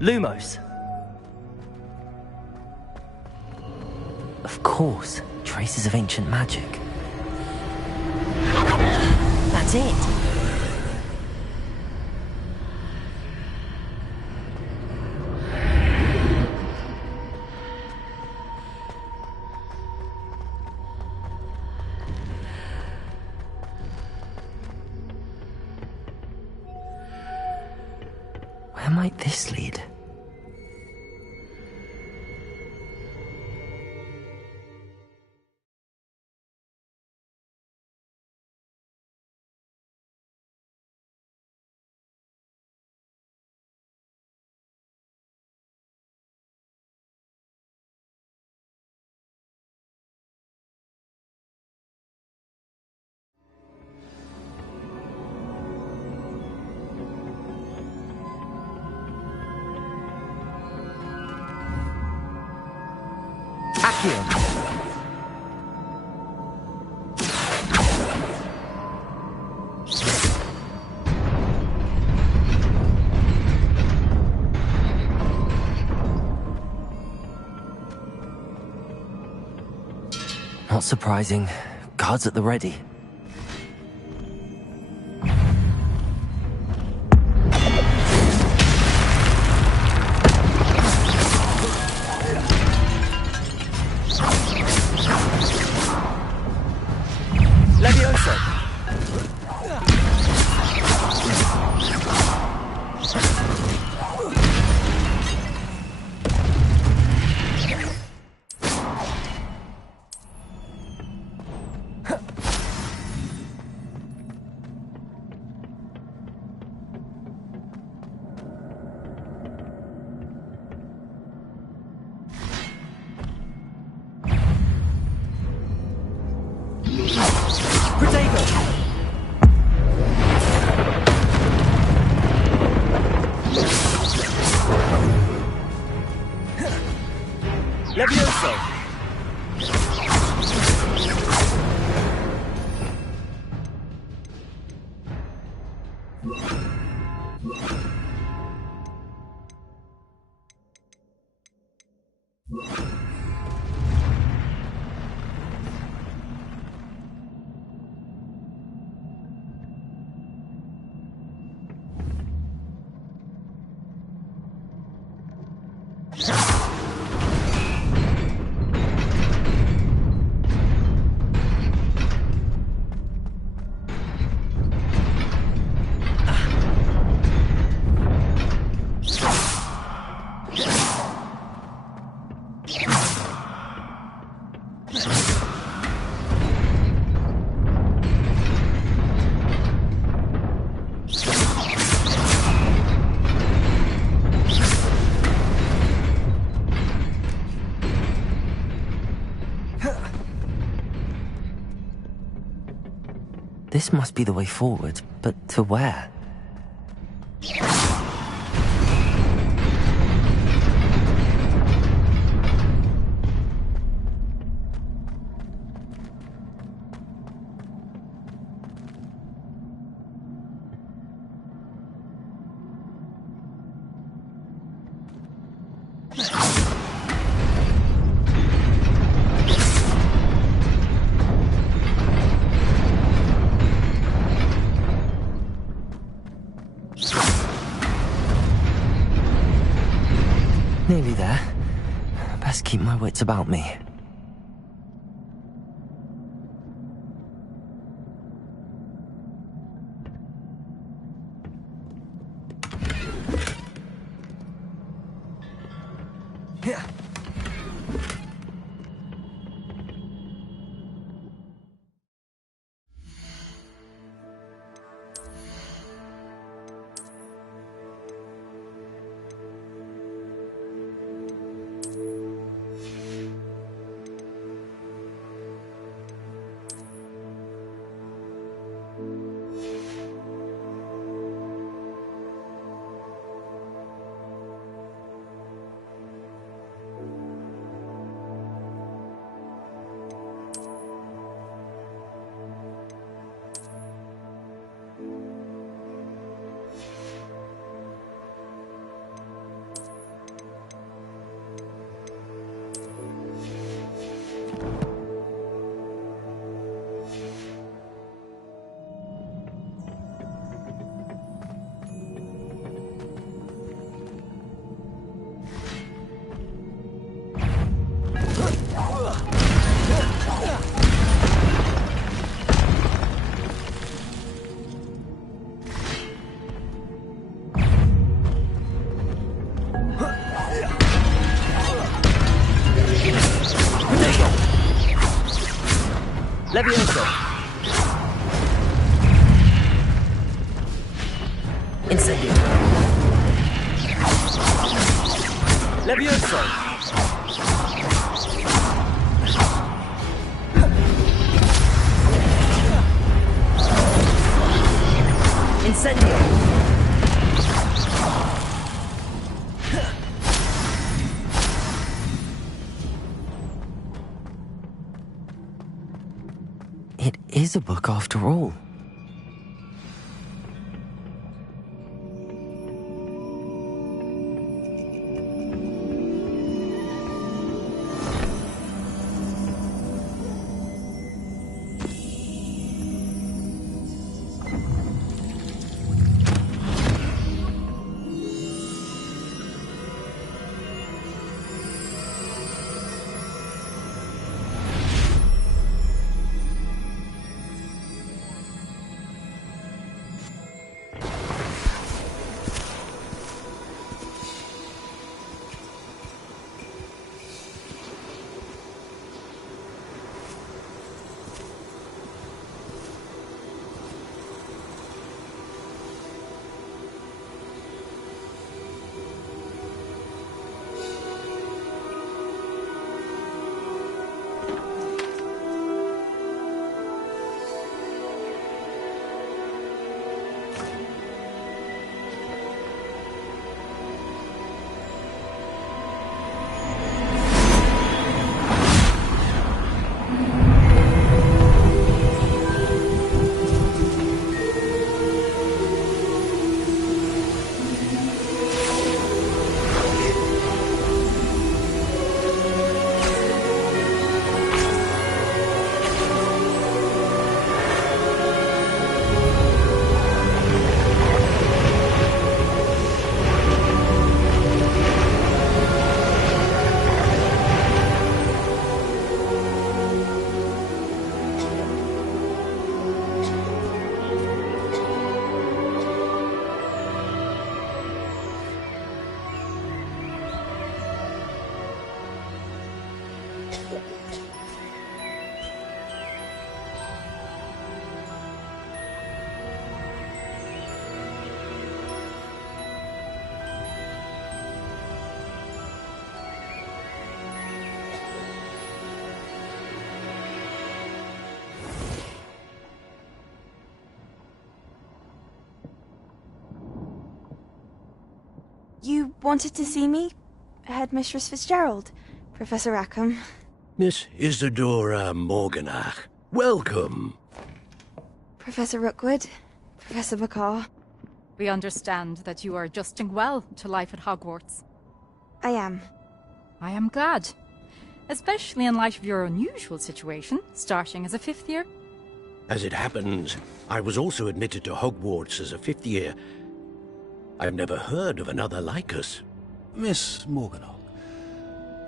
Lumos. Of course, traces of ancient magic. That's it. Where might this lead? Not surprising. Guards at the ready. Levioso! Levioso! This must be the way forward, but to where? Nearly there. Best keep my wits about me. Levioso! Incendio! Levioso! Incendio! It is a book after all. You wanted to see me? Headmistress Fitzgerald, Professor Rackham. Miss Isadora Morganach, welcome. Professor Rookwood, Professor Bakar. We understand that you are adjusting well to life at Hogwarts. I am. I am glad. Especially in light of your unusual situation, starting as a 5th year. As it happens, I was also admitted to Hogwarts as a 5th year. I've never heard of another like us. Miss Morganach,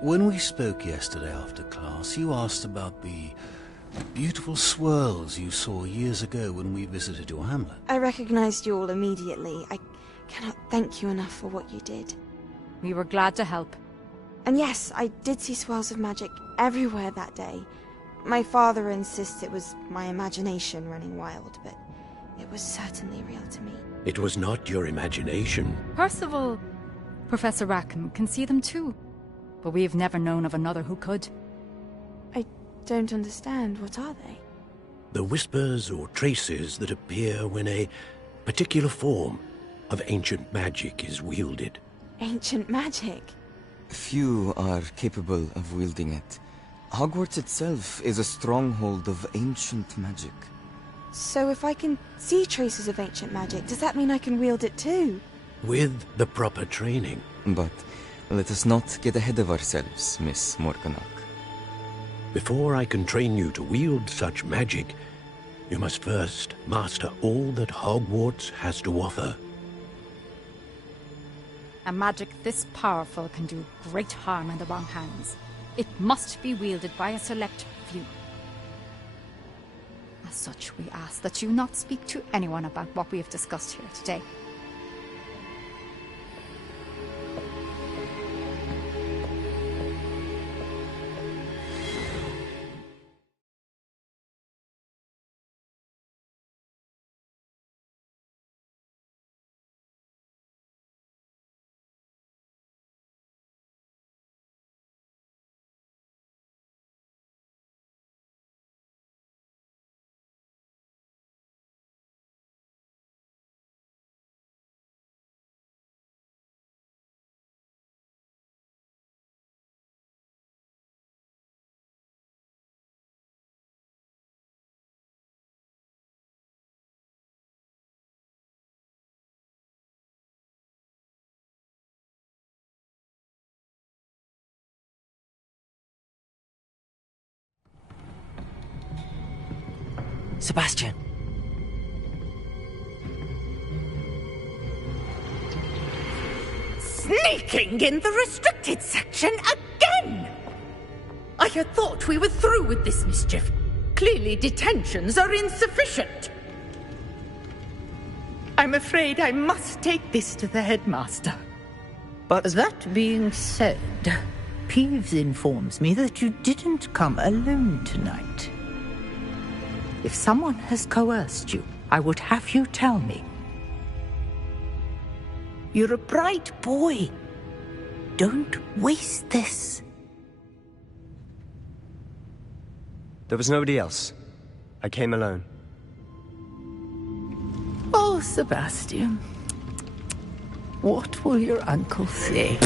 when we spoke yesterday after class, you asked about the beautiful swirls you saw years ago when we visited your hamlet. I recognized you all immediately. I cannot thank you enough for what you did. We were glad to help. And yes, I did see swirls of magic everywhere that day. My father insists it was my imagination running wild, but it was certainly real to me. It was not your imagination. Percival, Professor Rackham can see them too. But we have never known of another who could. I don't understand. What are they? The whispers or traces that appear when a particular form of ancient magic is wielded. Ancient magic? Few are capable of wielding it. Hogwarts itself is a stronghold of ancient magic. So if I can see traces of ancient magic, does that mean I can wield it too? With the proper training. But let us not get ahead of ourselves, Miss Morganach. Before I can train you to wield such magic, you must first master all that Hogwarts has to offer. A magic this powerful can do great harm in the wrong hands. It must be wielded by a select few. As such, we ask that you not speak to anyone about what we have discussed here today. Sebastian! Sneaking in the restricted section again! I had thought we were through with this mischief. Clearly detentions are insufficient. I'm afraid I must take this to the headmaster. But that being said, Peeves informs me that you didn't come alone tonight. If someone has coerced you, I would have you tell me. You're a bright boy. Don't waste this. There was nobody else. I came alone. Oh, Sebastian. What will your uncle say?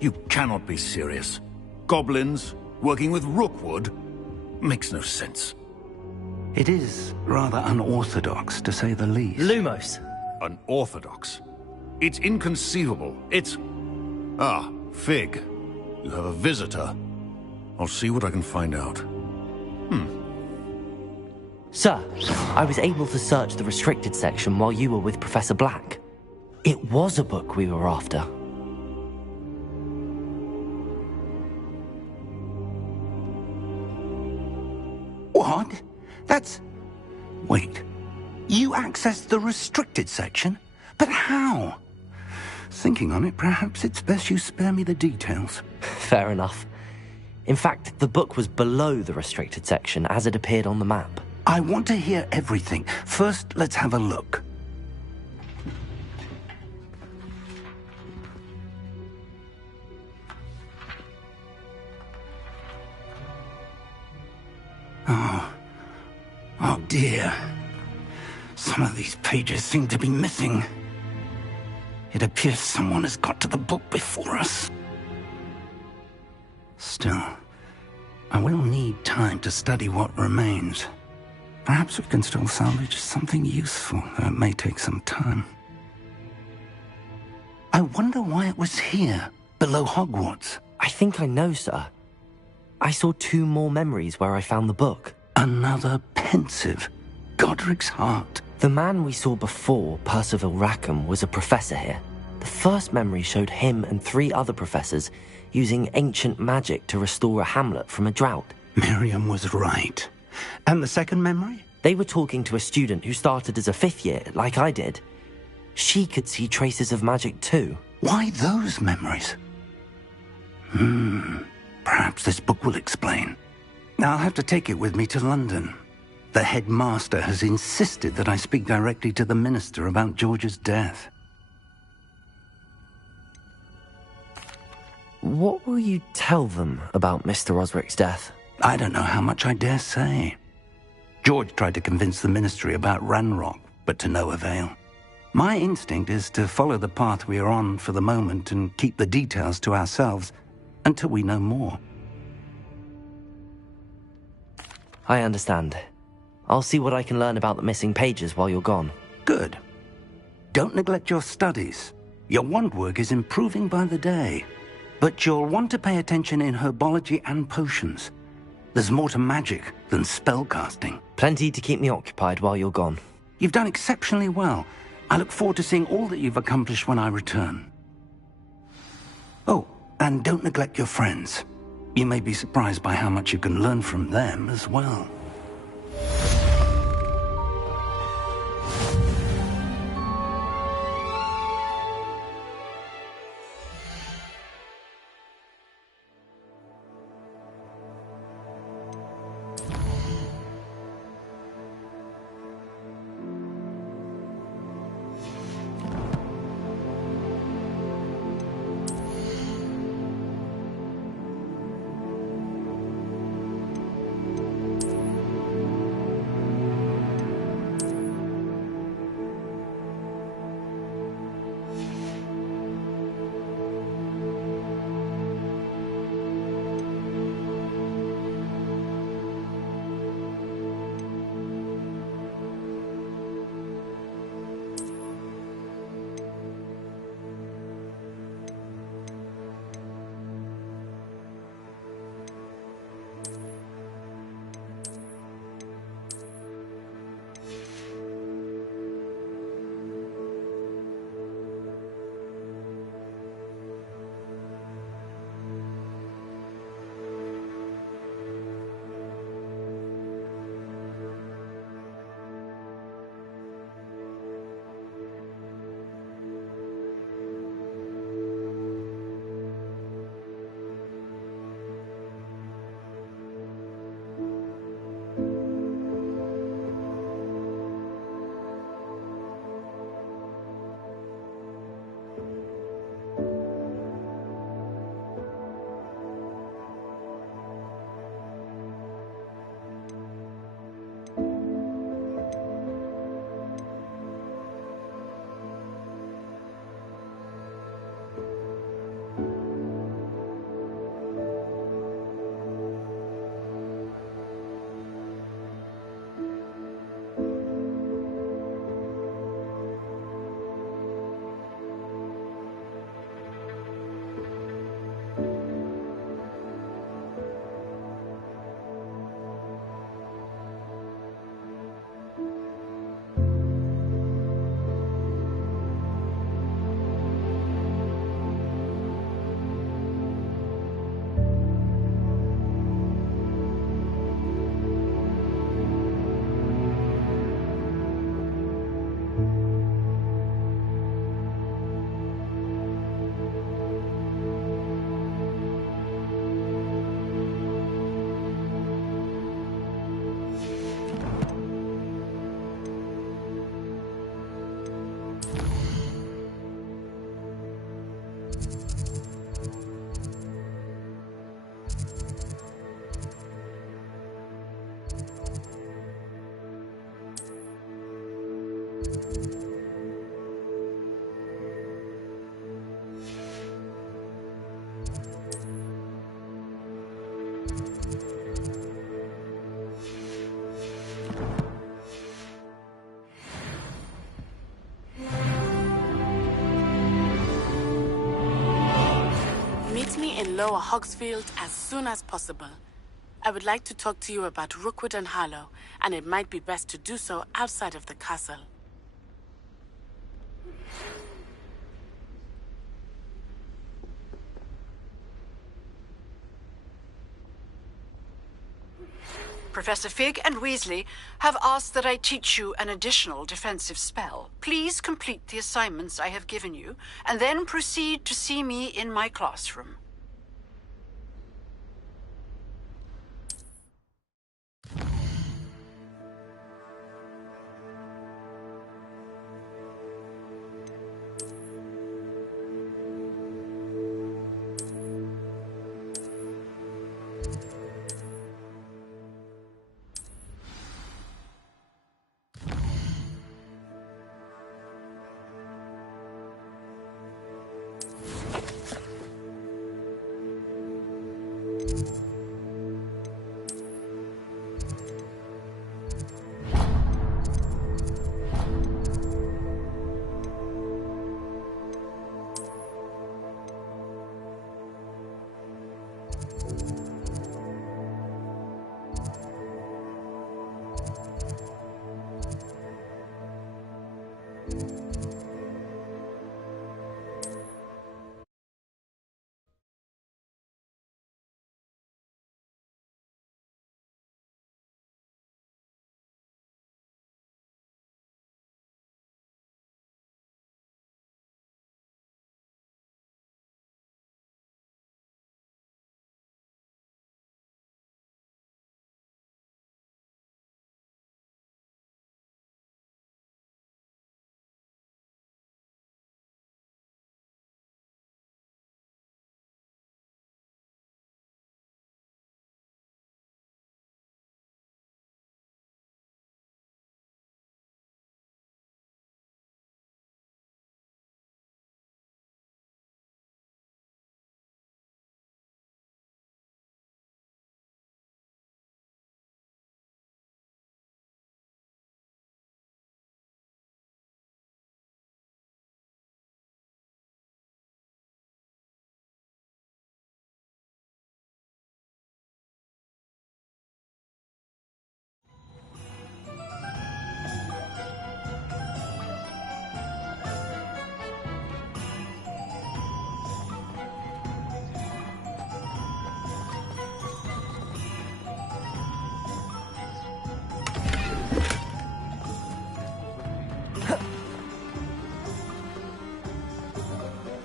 You cannot be serious. Goblins working with Rookwood? Makes no sense. It is rather unorthodox, to say the least. Lumos. Unorthodox? It's inconceivable. It's... Ah, Fig. You have a visitor. I'll see what I can find out. Sir, I was able to search the restricted section while you were with Professor Black. It was a book we were after. What? That's... Wait. You accessed the restricted section? But how? Thinking on it, perhaps it's best you spare me the details. Fair enough. In fact, the book was below the restricted section as it appeared on the map. I want to hear everything. First, let's have a look. Oh dear. Some of these pages seem to be missing. It appears someone has got to the book before us. Still, I will need time to study what remains. Perhaps we can still salvage something useful, though it may take some time. I wonder why it was here, below Hogwarts. I think I know, sir. I saw 2 more memories where I found the book. Another pensive. Godric's heart. The man we saw before, Percival Rackham, was a professor here. The first memory showed him and 3 other professors using ancient magic to restore a hamlet from a drought. Miriam was right. And the second memory? They were talking to a student who started as a 5th year, like I did. She could see traces of magic too. Why those memories? Perhaps this book will explain. I'll have to take it with me to London. The headmaster has insisted that I speak directly to the minister about George's death. What will you tell them about Mr. Osric's death? I don't know how much I dare say. George tried to convince the ministry about Ranrock, but to no avail. My instinct is to follow the path we are on for the moment and keep the details to ourselves until we know more. I understand. I'll see what I can learn about the missing pages while you're gone. Good. Don't neglect your studies. Your wand work is improving by the day. But you'll want to pay attention in herbology and potions. There's more to magic than spellcasting. Plenty to keep me occupied while you're gone. You've done exceptionally well. I look forward to seeing all that you've accomplished when I return. Oh, and don't neglect your friends. You may be surprised by how much you can learn from them as well. Lower Hogsfield as soon as possible. I would like to talk to you about Rookwood and Harlow, and it might be best to do so outside of the castle. Professor Fig and Weasley have asked that I teach you an additional defensive spell. Please complete the assignments I have given you, and then proceed to see me in my classroom.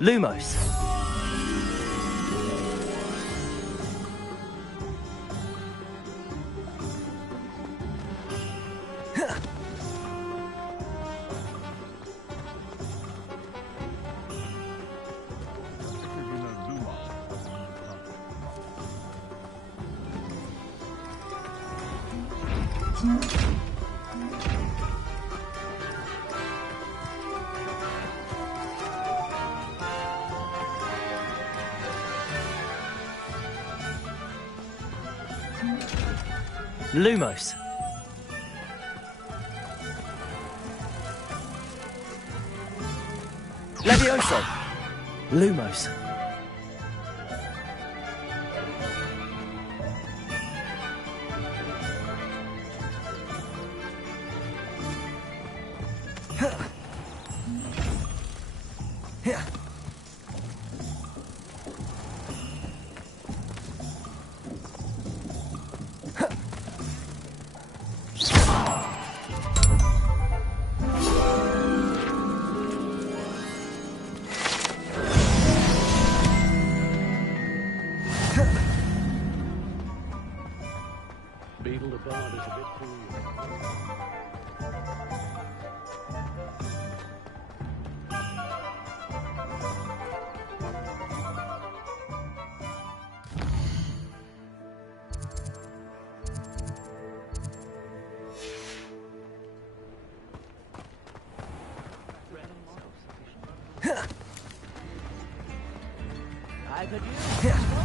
Lumos. Lumos. Levioso. Lumos. Beetle the Bard is a bit too... I could use...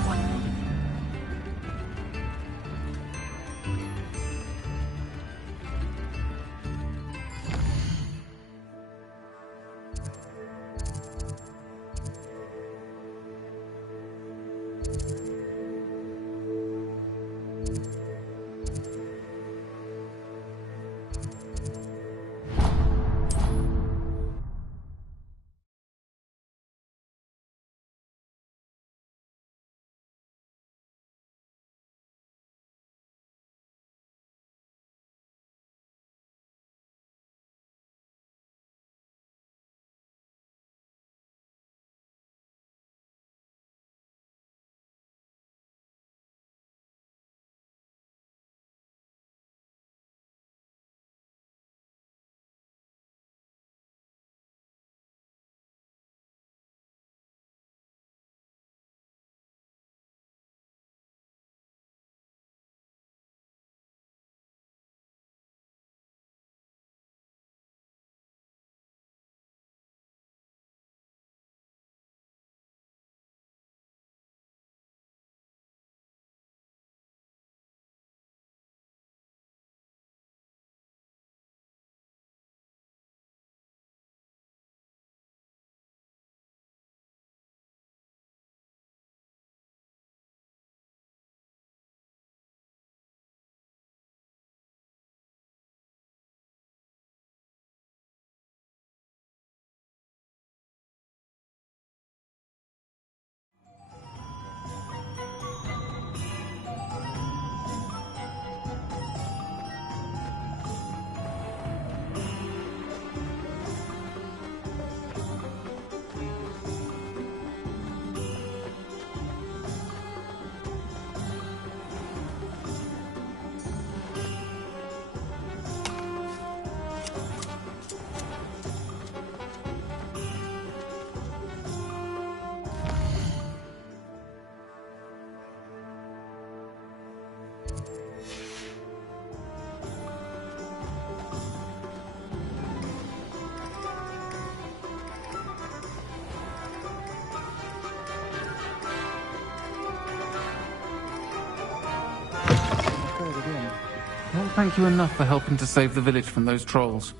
thank you enough for helping to save the village from those trolls.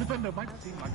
Defender might seem like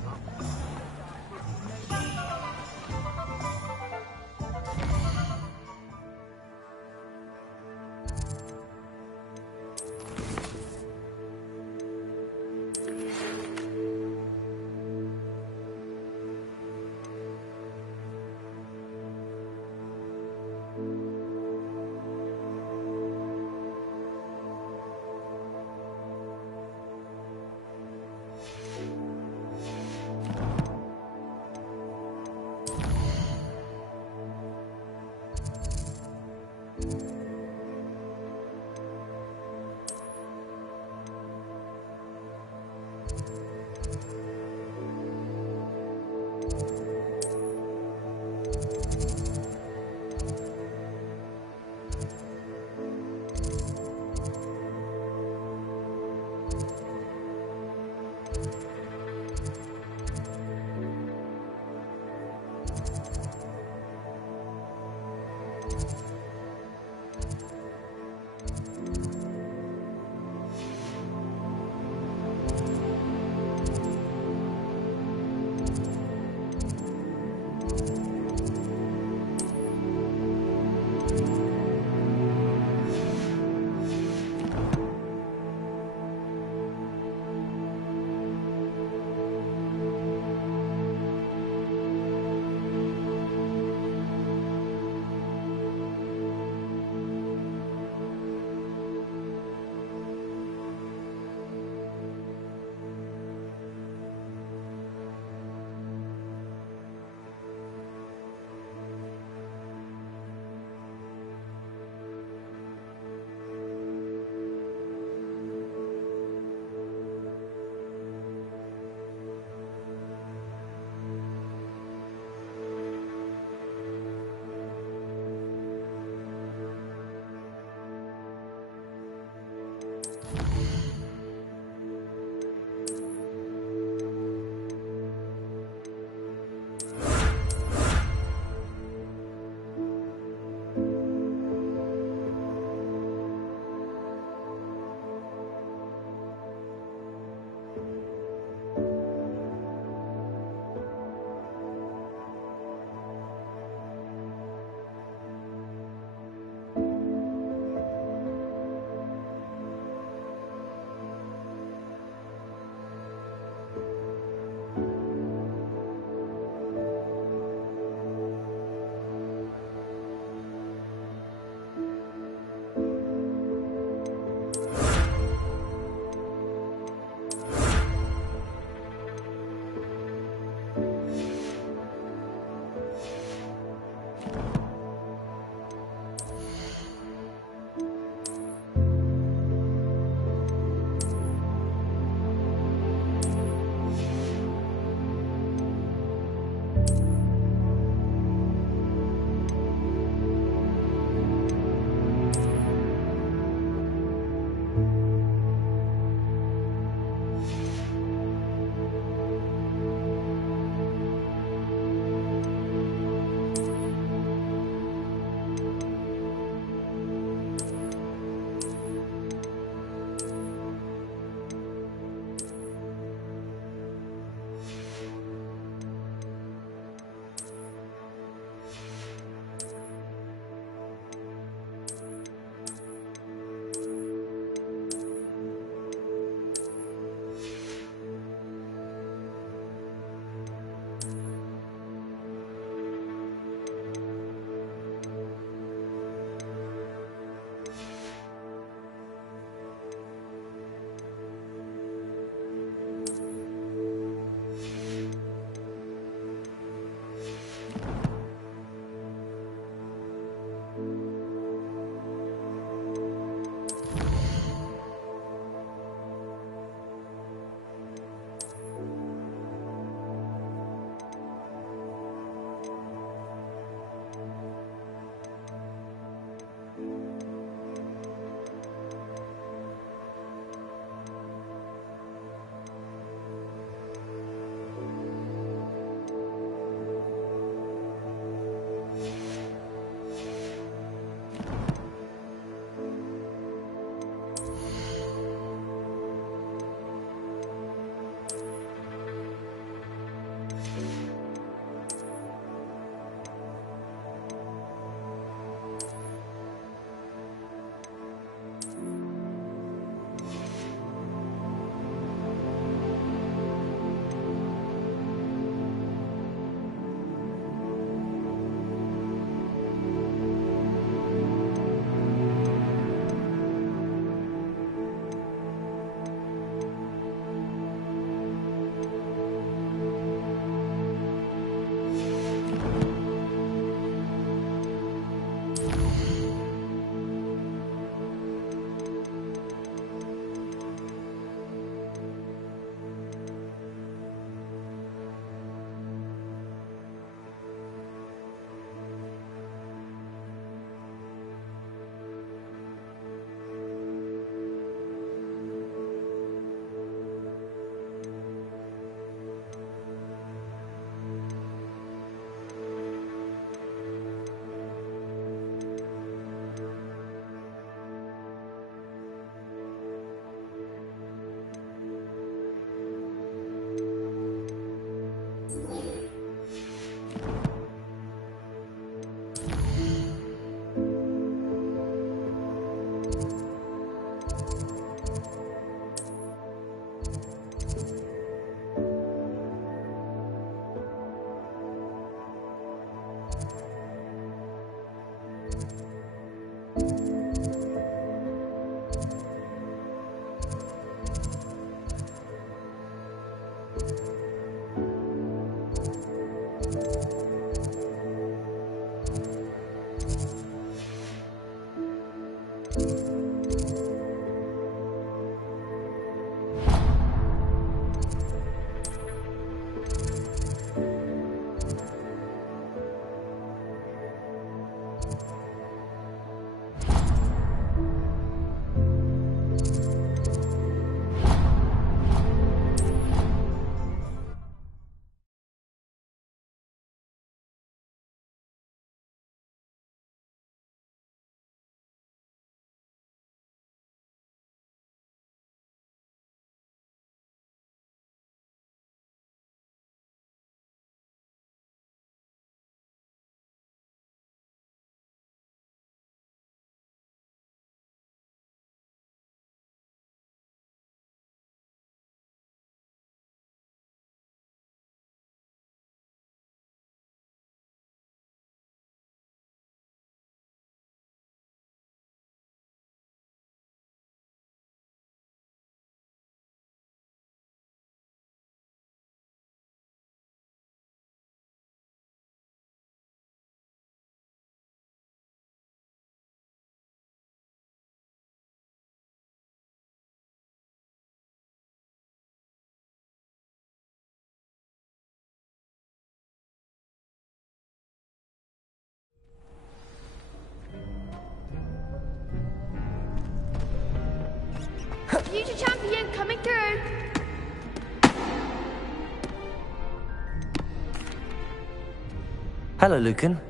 Hello, Lucan.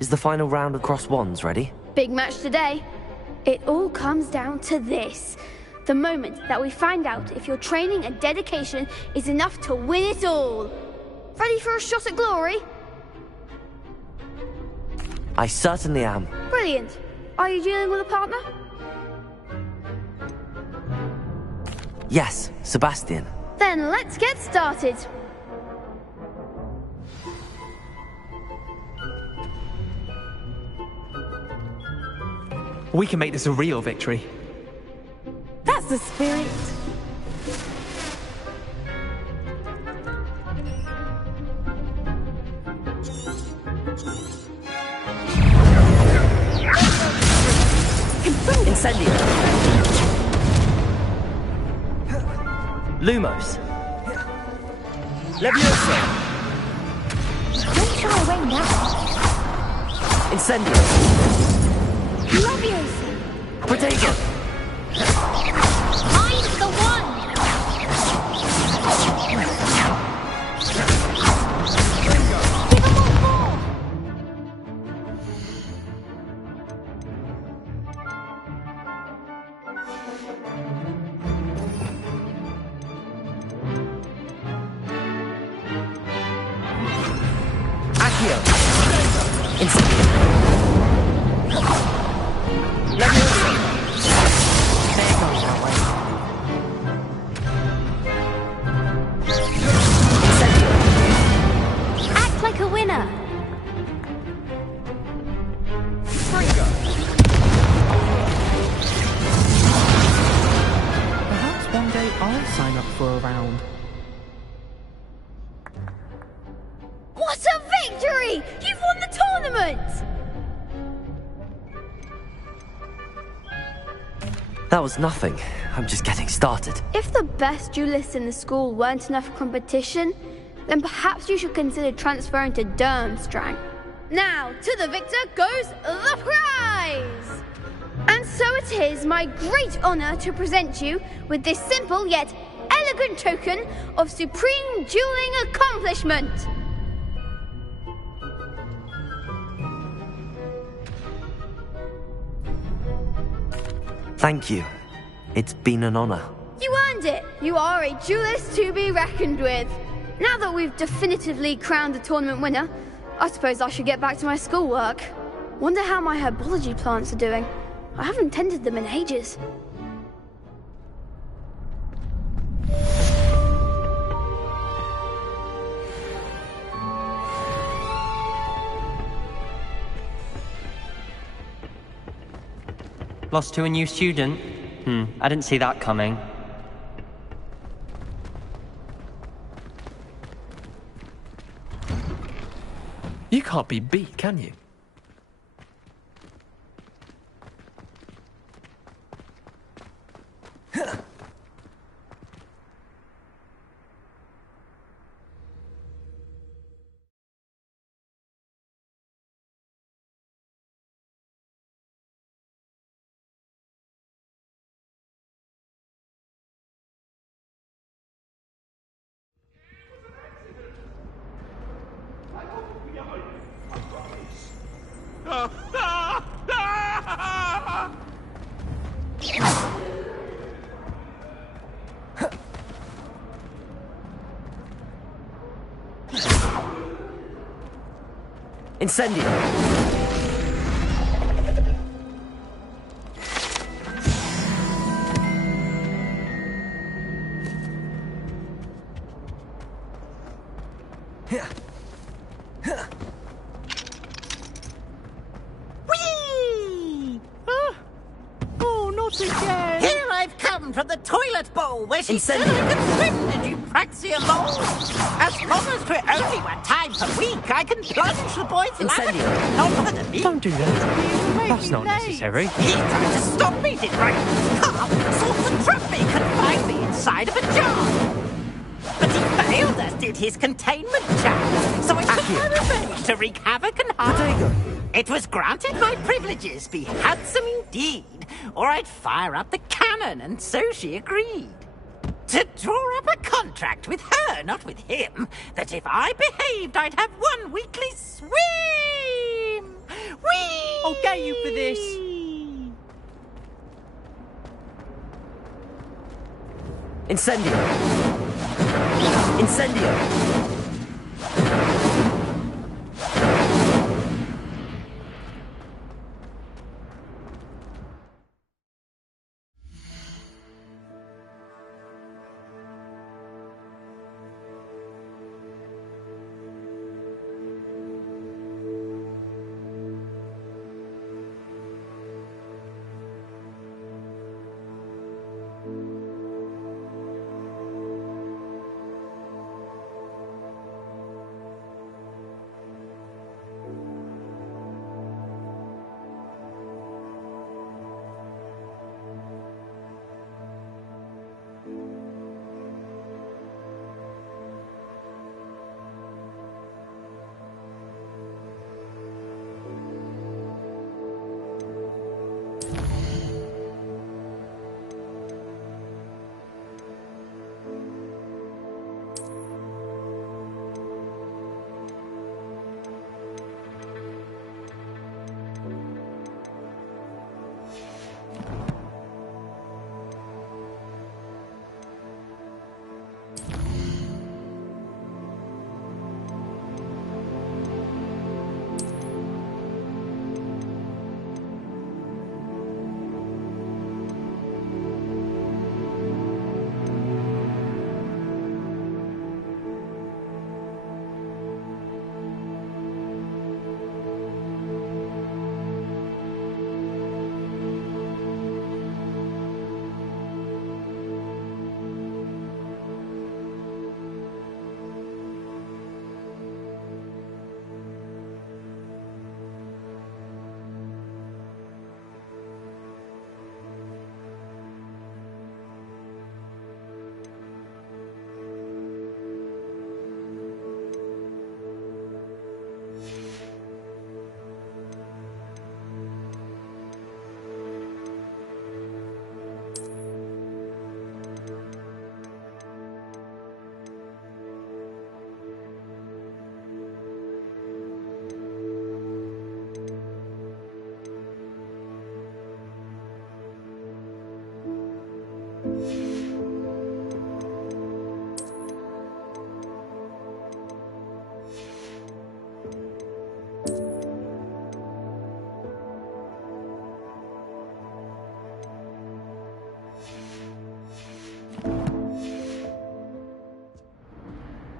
Is the final round of Cross Wands ready? Big match today. It all comes down to this. The moment that we find out if your training and dedication is enough to win it all. Ready for a shot at glory? I certainly am. Brilliant. Are you dealing with a partner? Yes, Sebastian. Then let's get started. We can make this a real victory. That's the spirit. Incendio. Lumos. Levioso. Don't shy away now. Incendio. Leviosa. Protego. I'm the one. Give him all four. Accio. Incendio. Levioso. There goes that way. Incendio. Act like a winner. Perhaps one day I'll sign up for a round. What a victory! You've won the tournament! That was nothing. I'm just getting started. If the best duelists in the school weren't enough for competition, then perhaps you should consider transferring to Durmstrang. Now, to the victor goes the prize! And so it is my great honor to present you with this simple yet elegant token of supreme dueling accomplishment. Thank you. It's been an honor. You earned it! You are a duelist to be reckoned with. Now that we've definitively crowned the tournament winner, I suppose I should get back to my schoolwork. Wonder how my herbology plants are doing. I haven't tended them in ages. Lost to a new student? I didn't see that coming. You can't be beat, can you? Incendio. Whee! Oh, not again! Here I've come from the toilet bowl where she said I could swim the Eupraxia bowl. As long as we're only one time per week, I can plunge the boy's lavatory. Not for the meat. Don't do that. That's not necessary. He tried to stop me, did right? Thought the trophy could find me inside of a jar. But he failed, as did his containment jar. So I took my revenge to wreak havoc and harm. It was granted my privileges be handsome indeed, or I'd fire up the cannon, and so she agreed. To draw up a contract with her, not with him, that if I behaved, I'd have one weekly swim! Whee! I'll get you for this! Incendio! Incendio!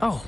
Oh.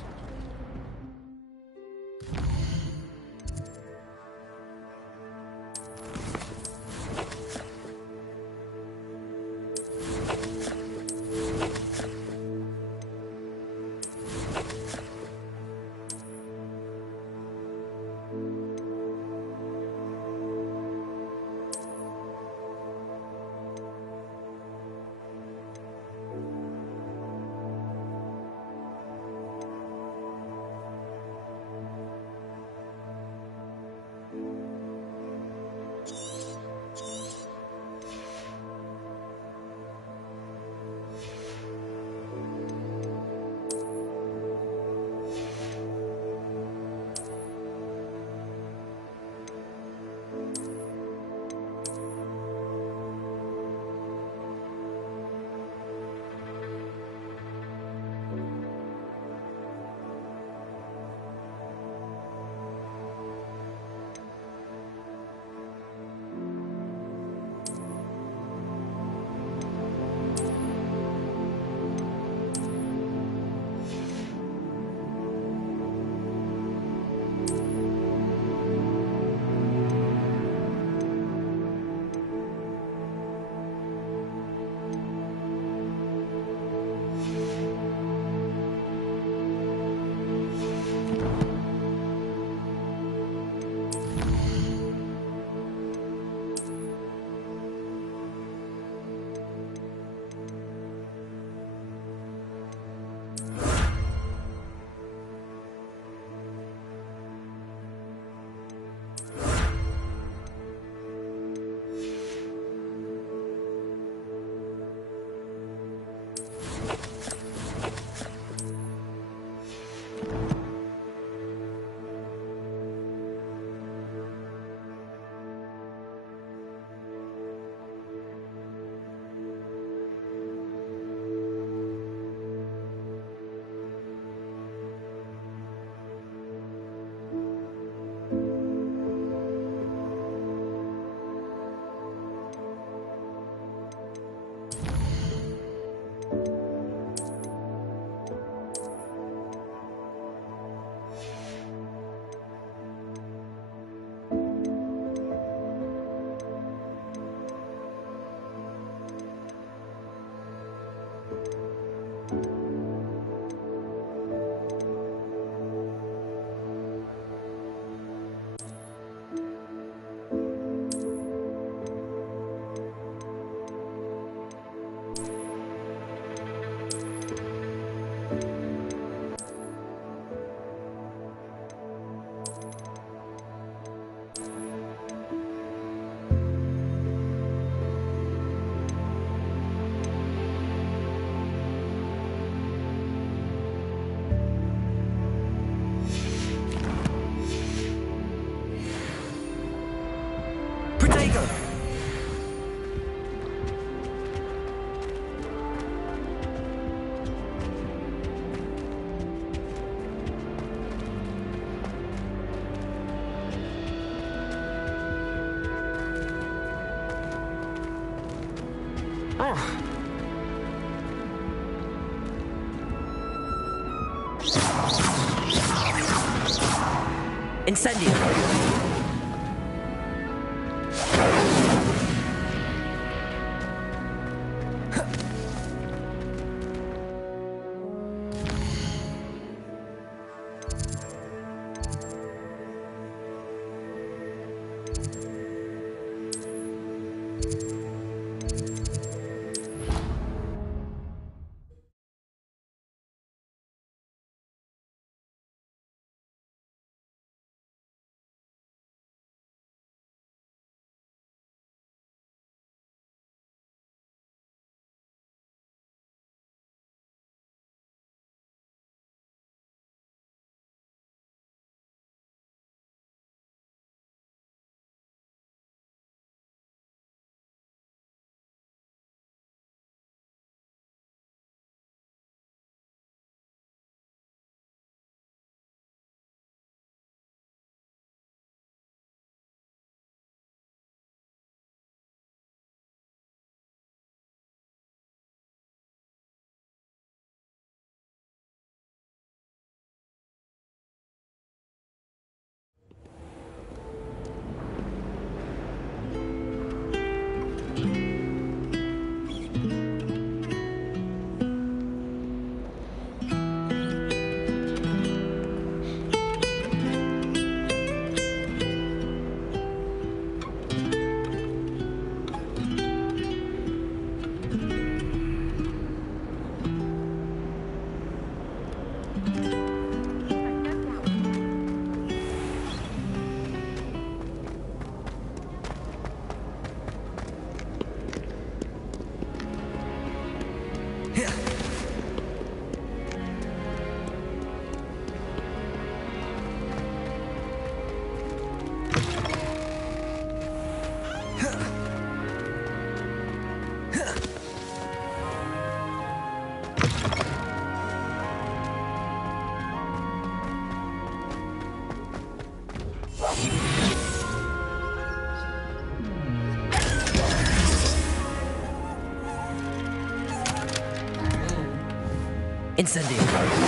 Fuego! Incendio! Incendio!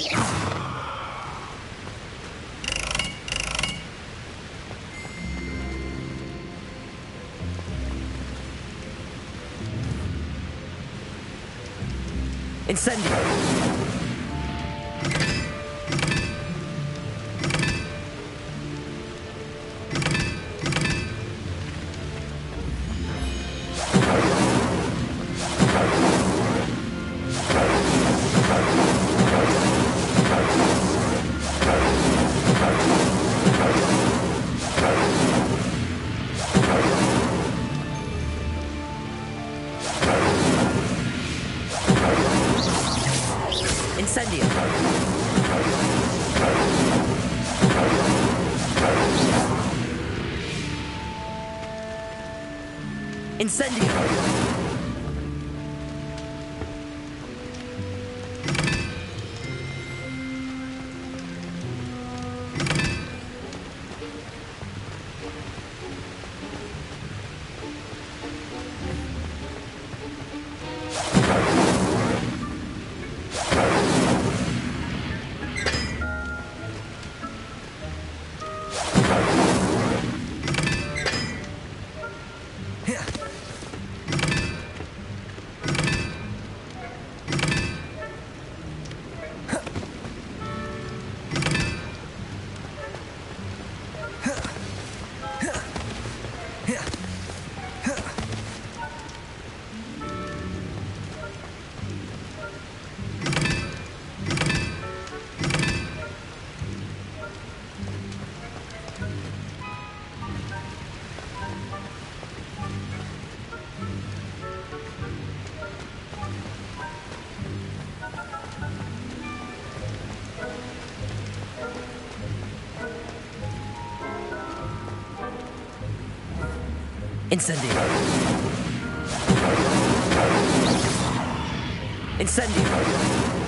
Incendio! Incendio! Incendio! Incendio! Incendio!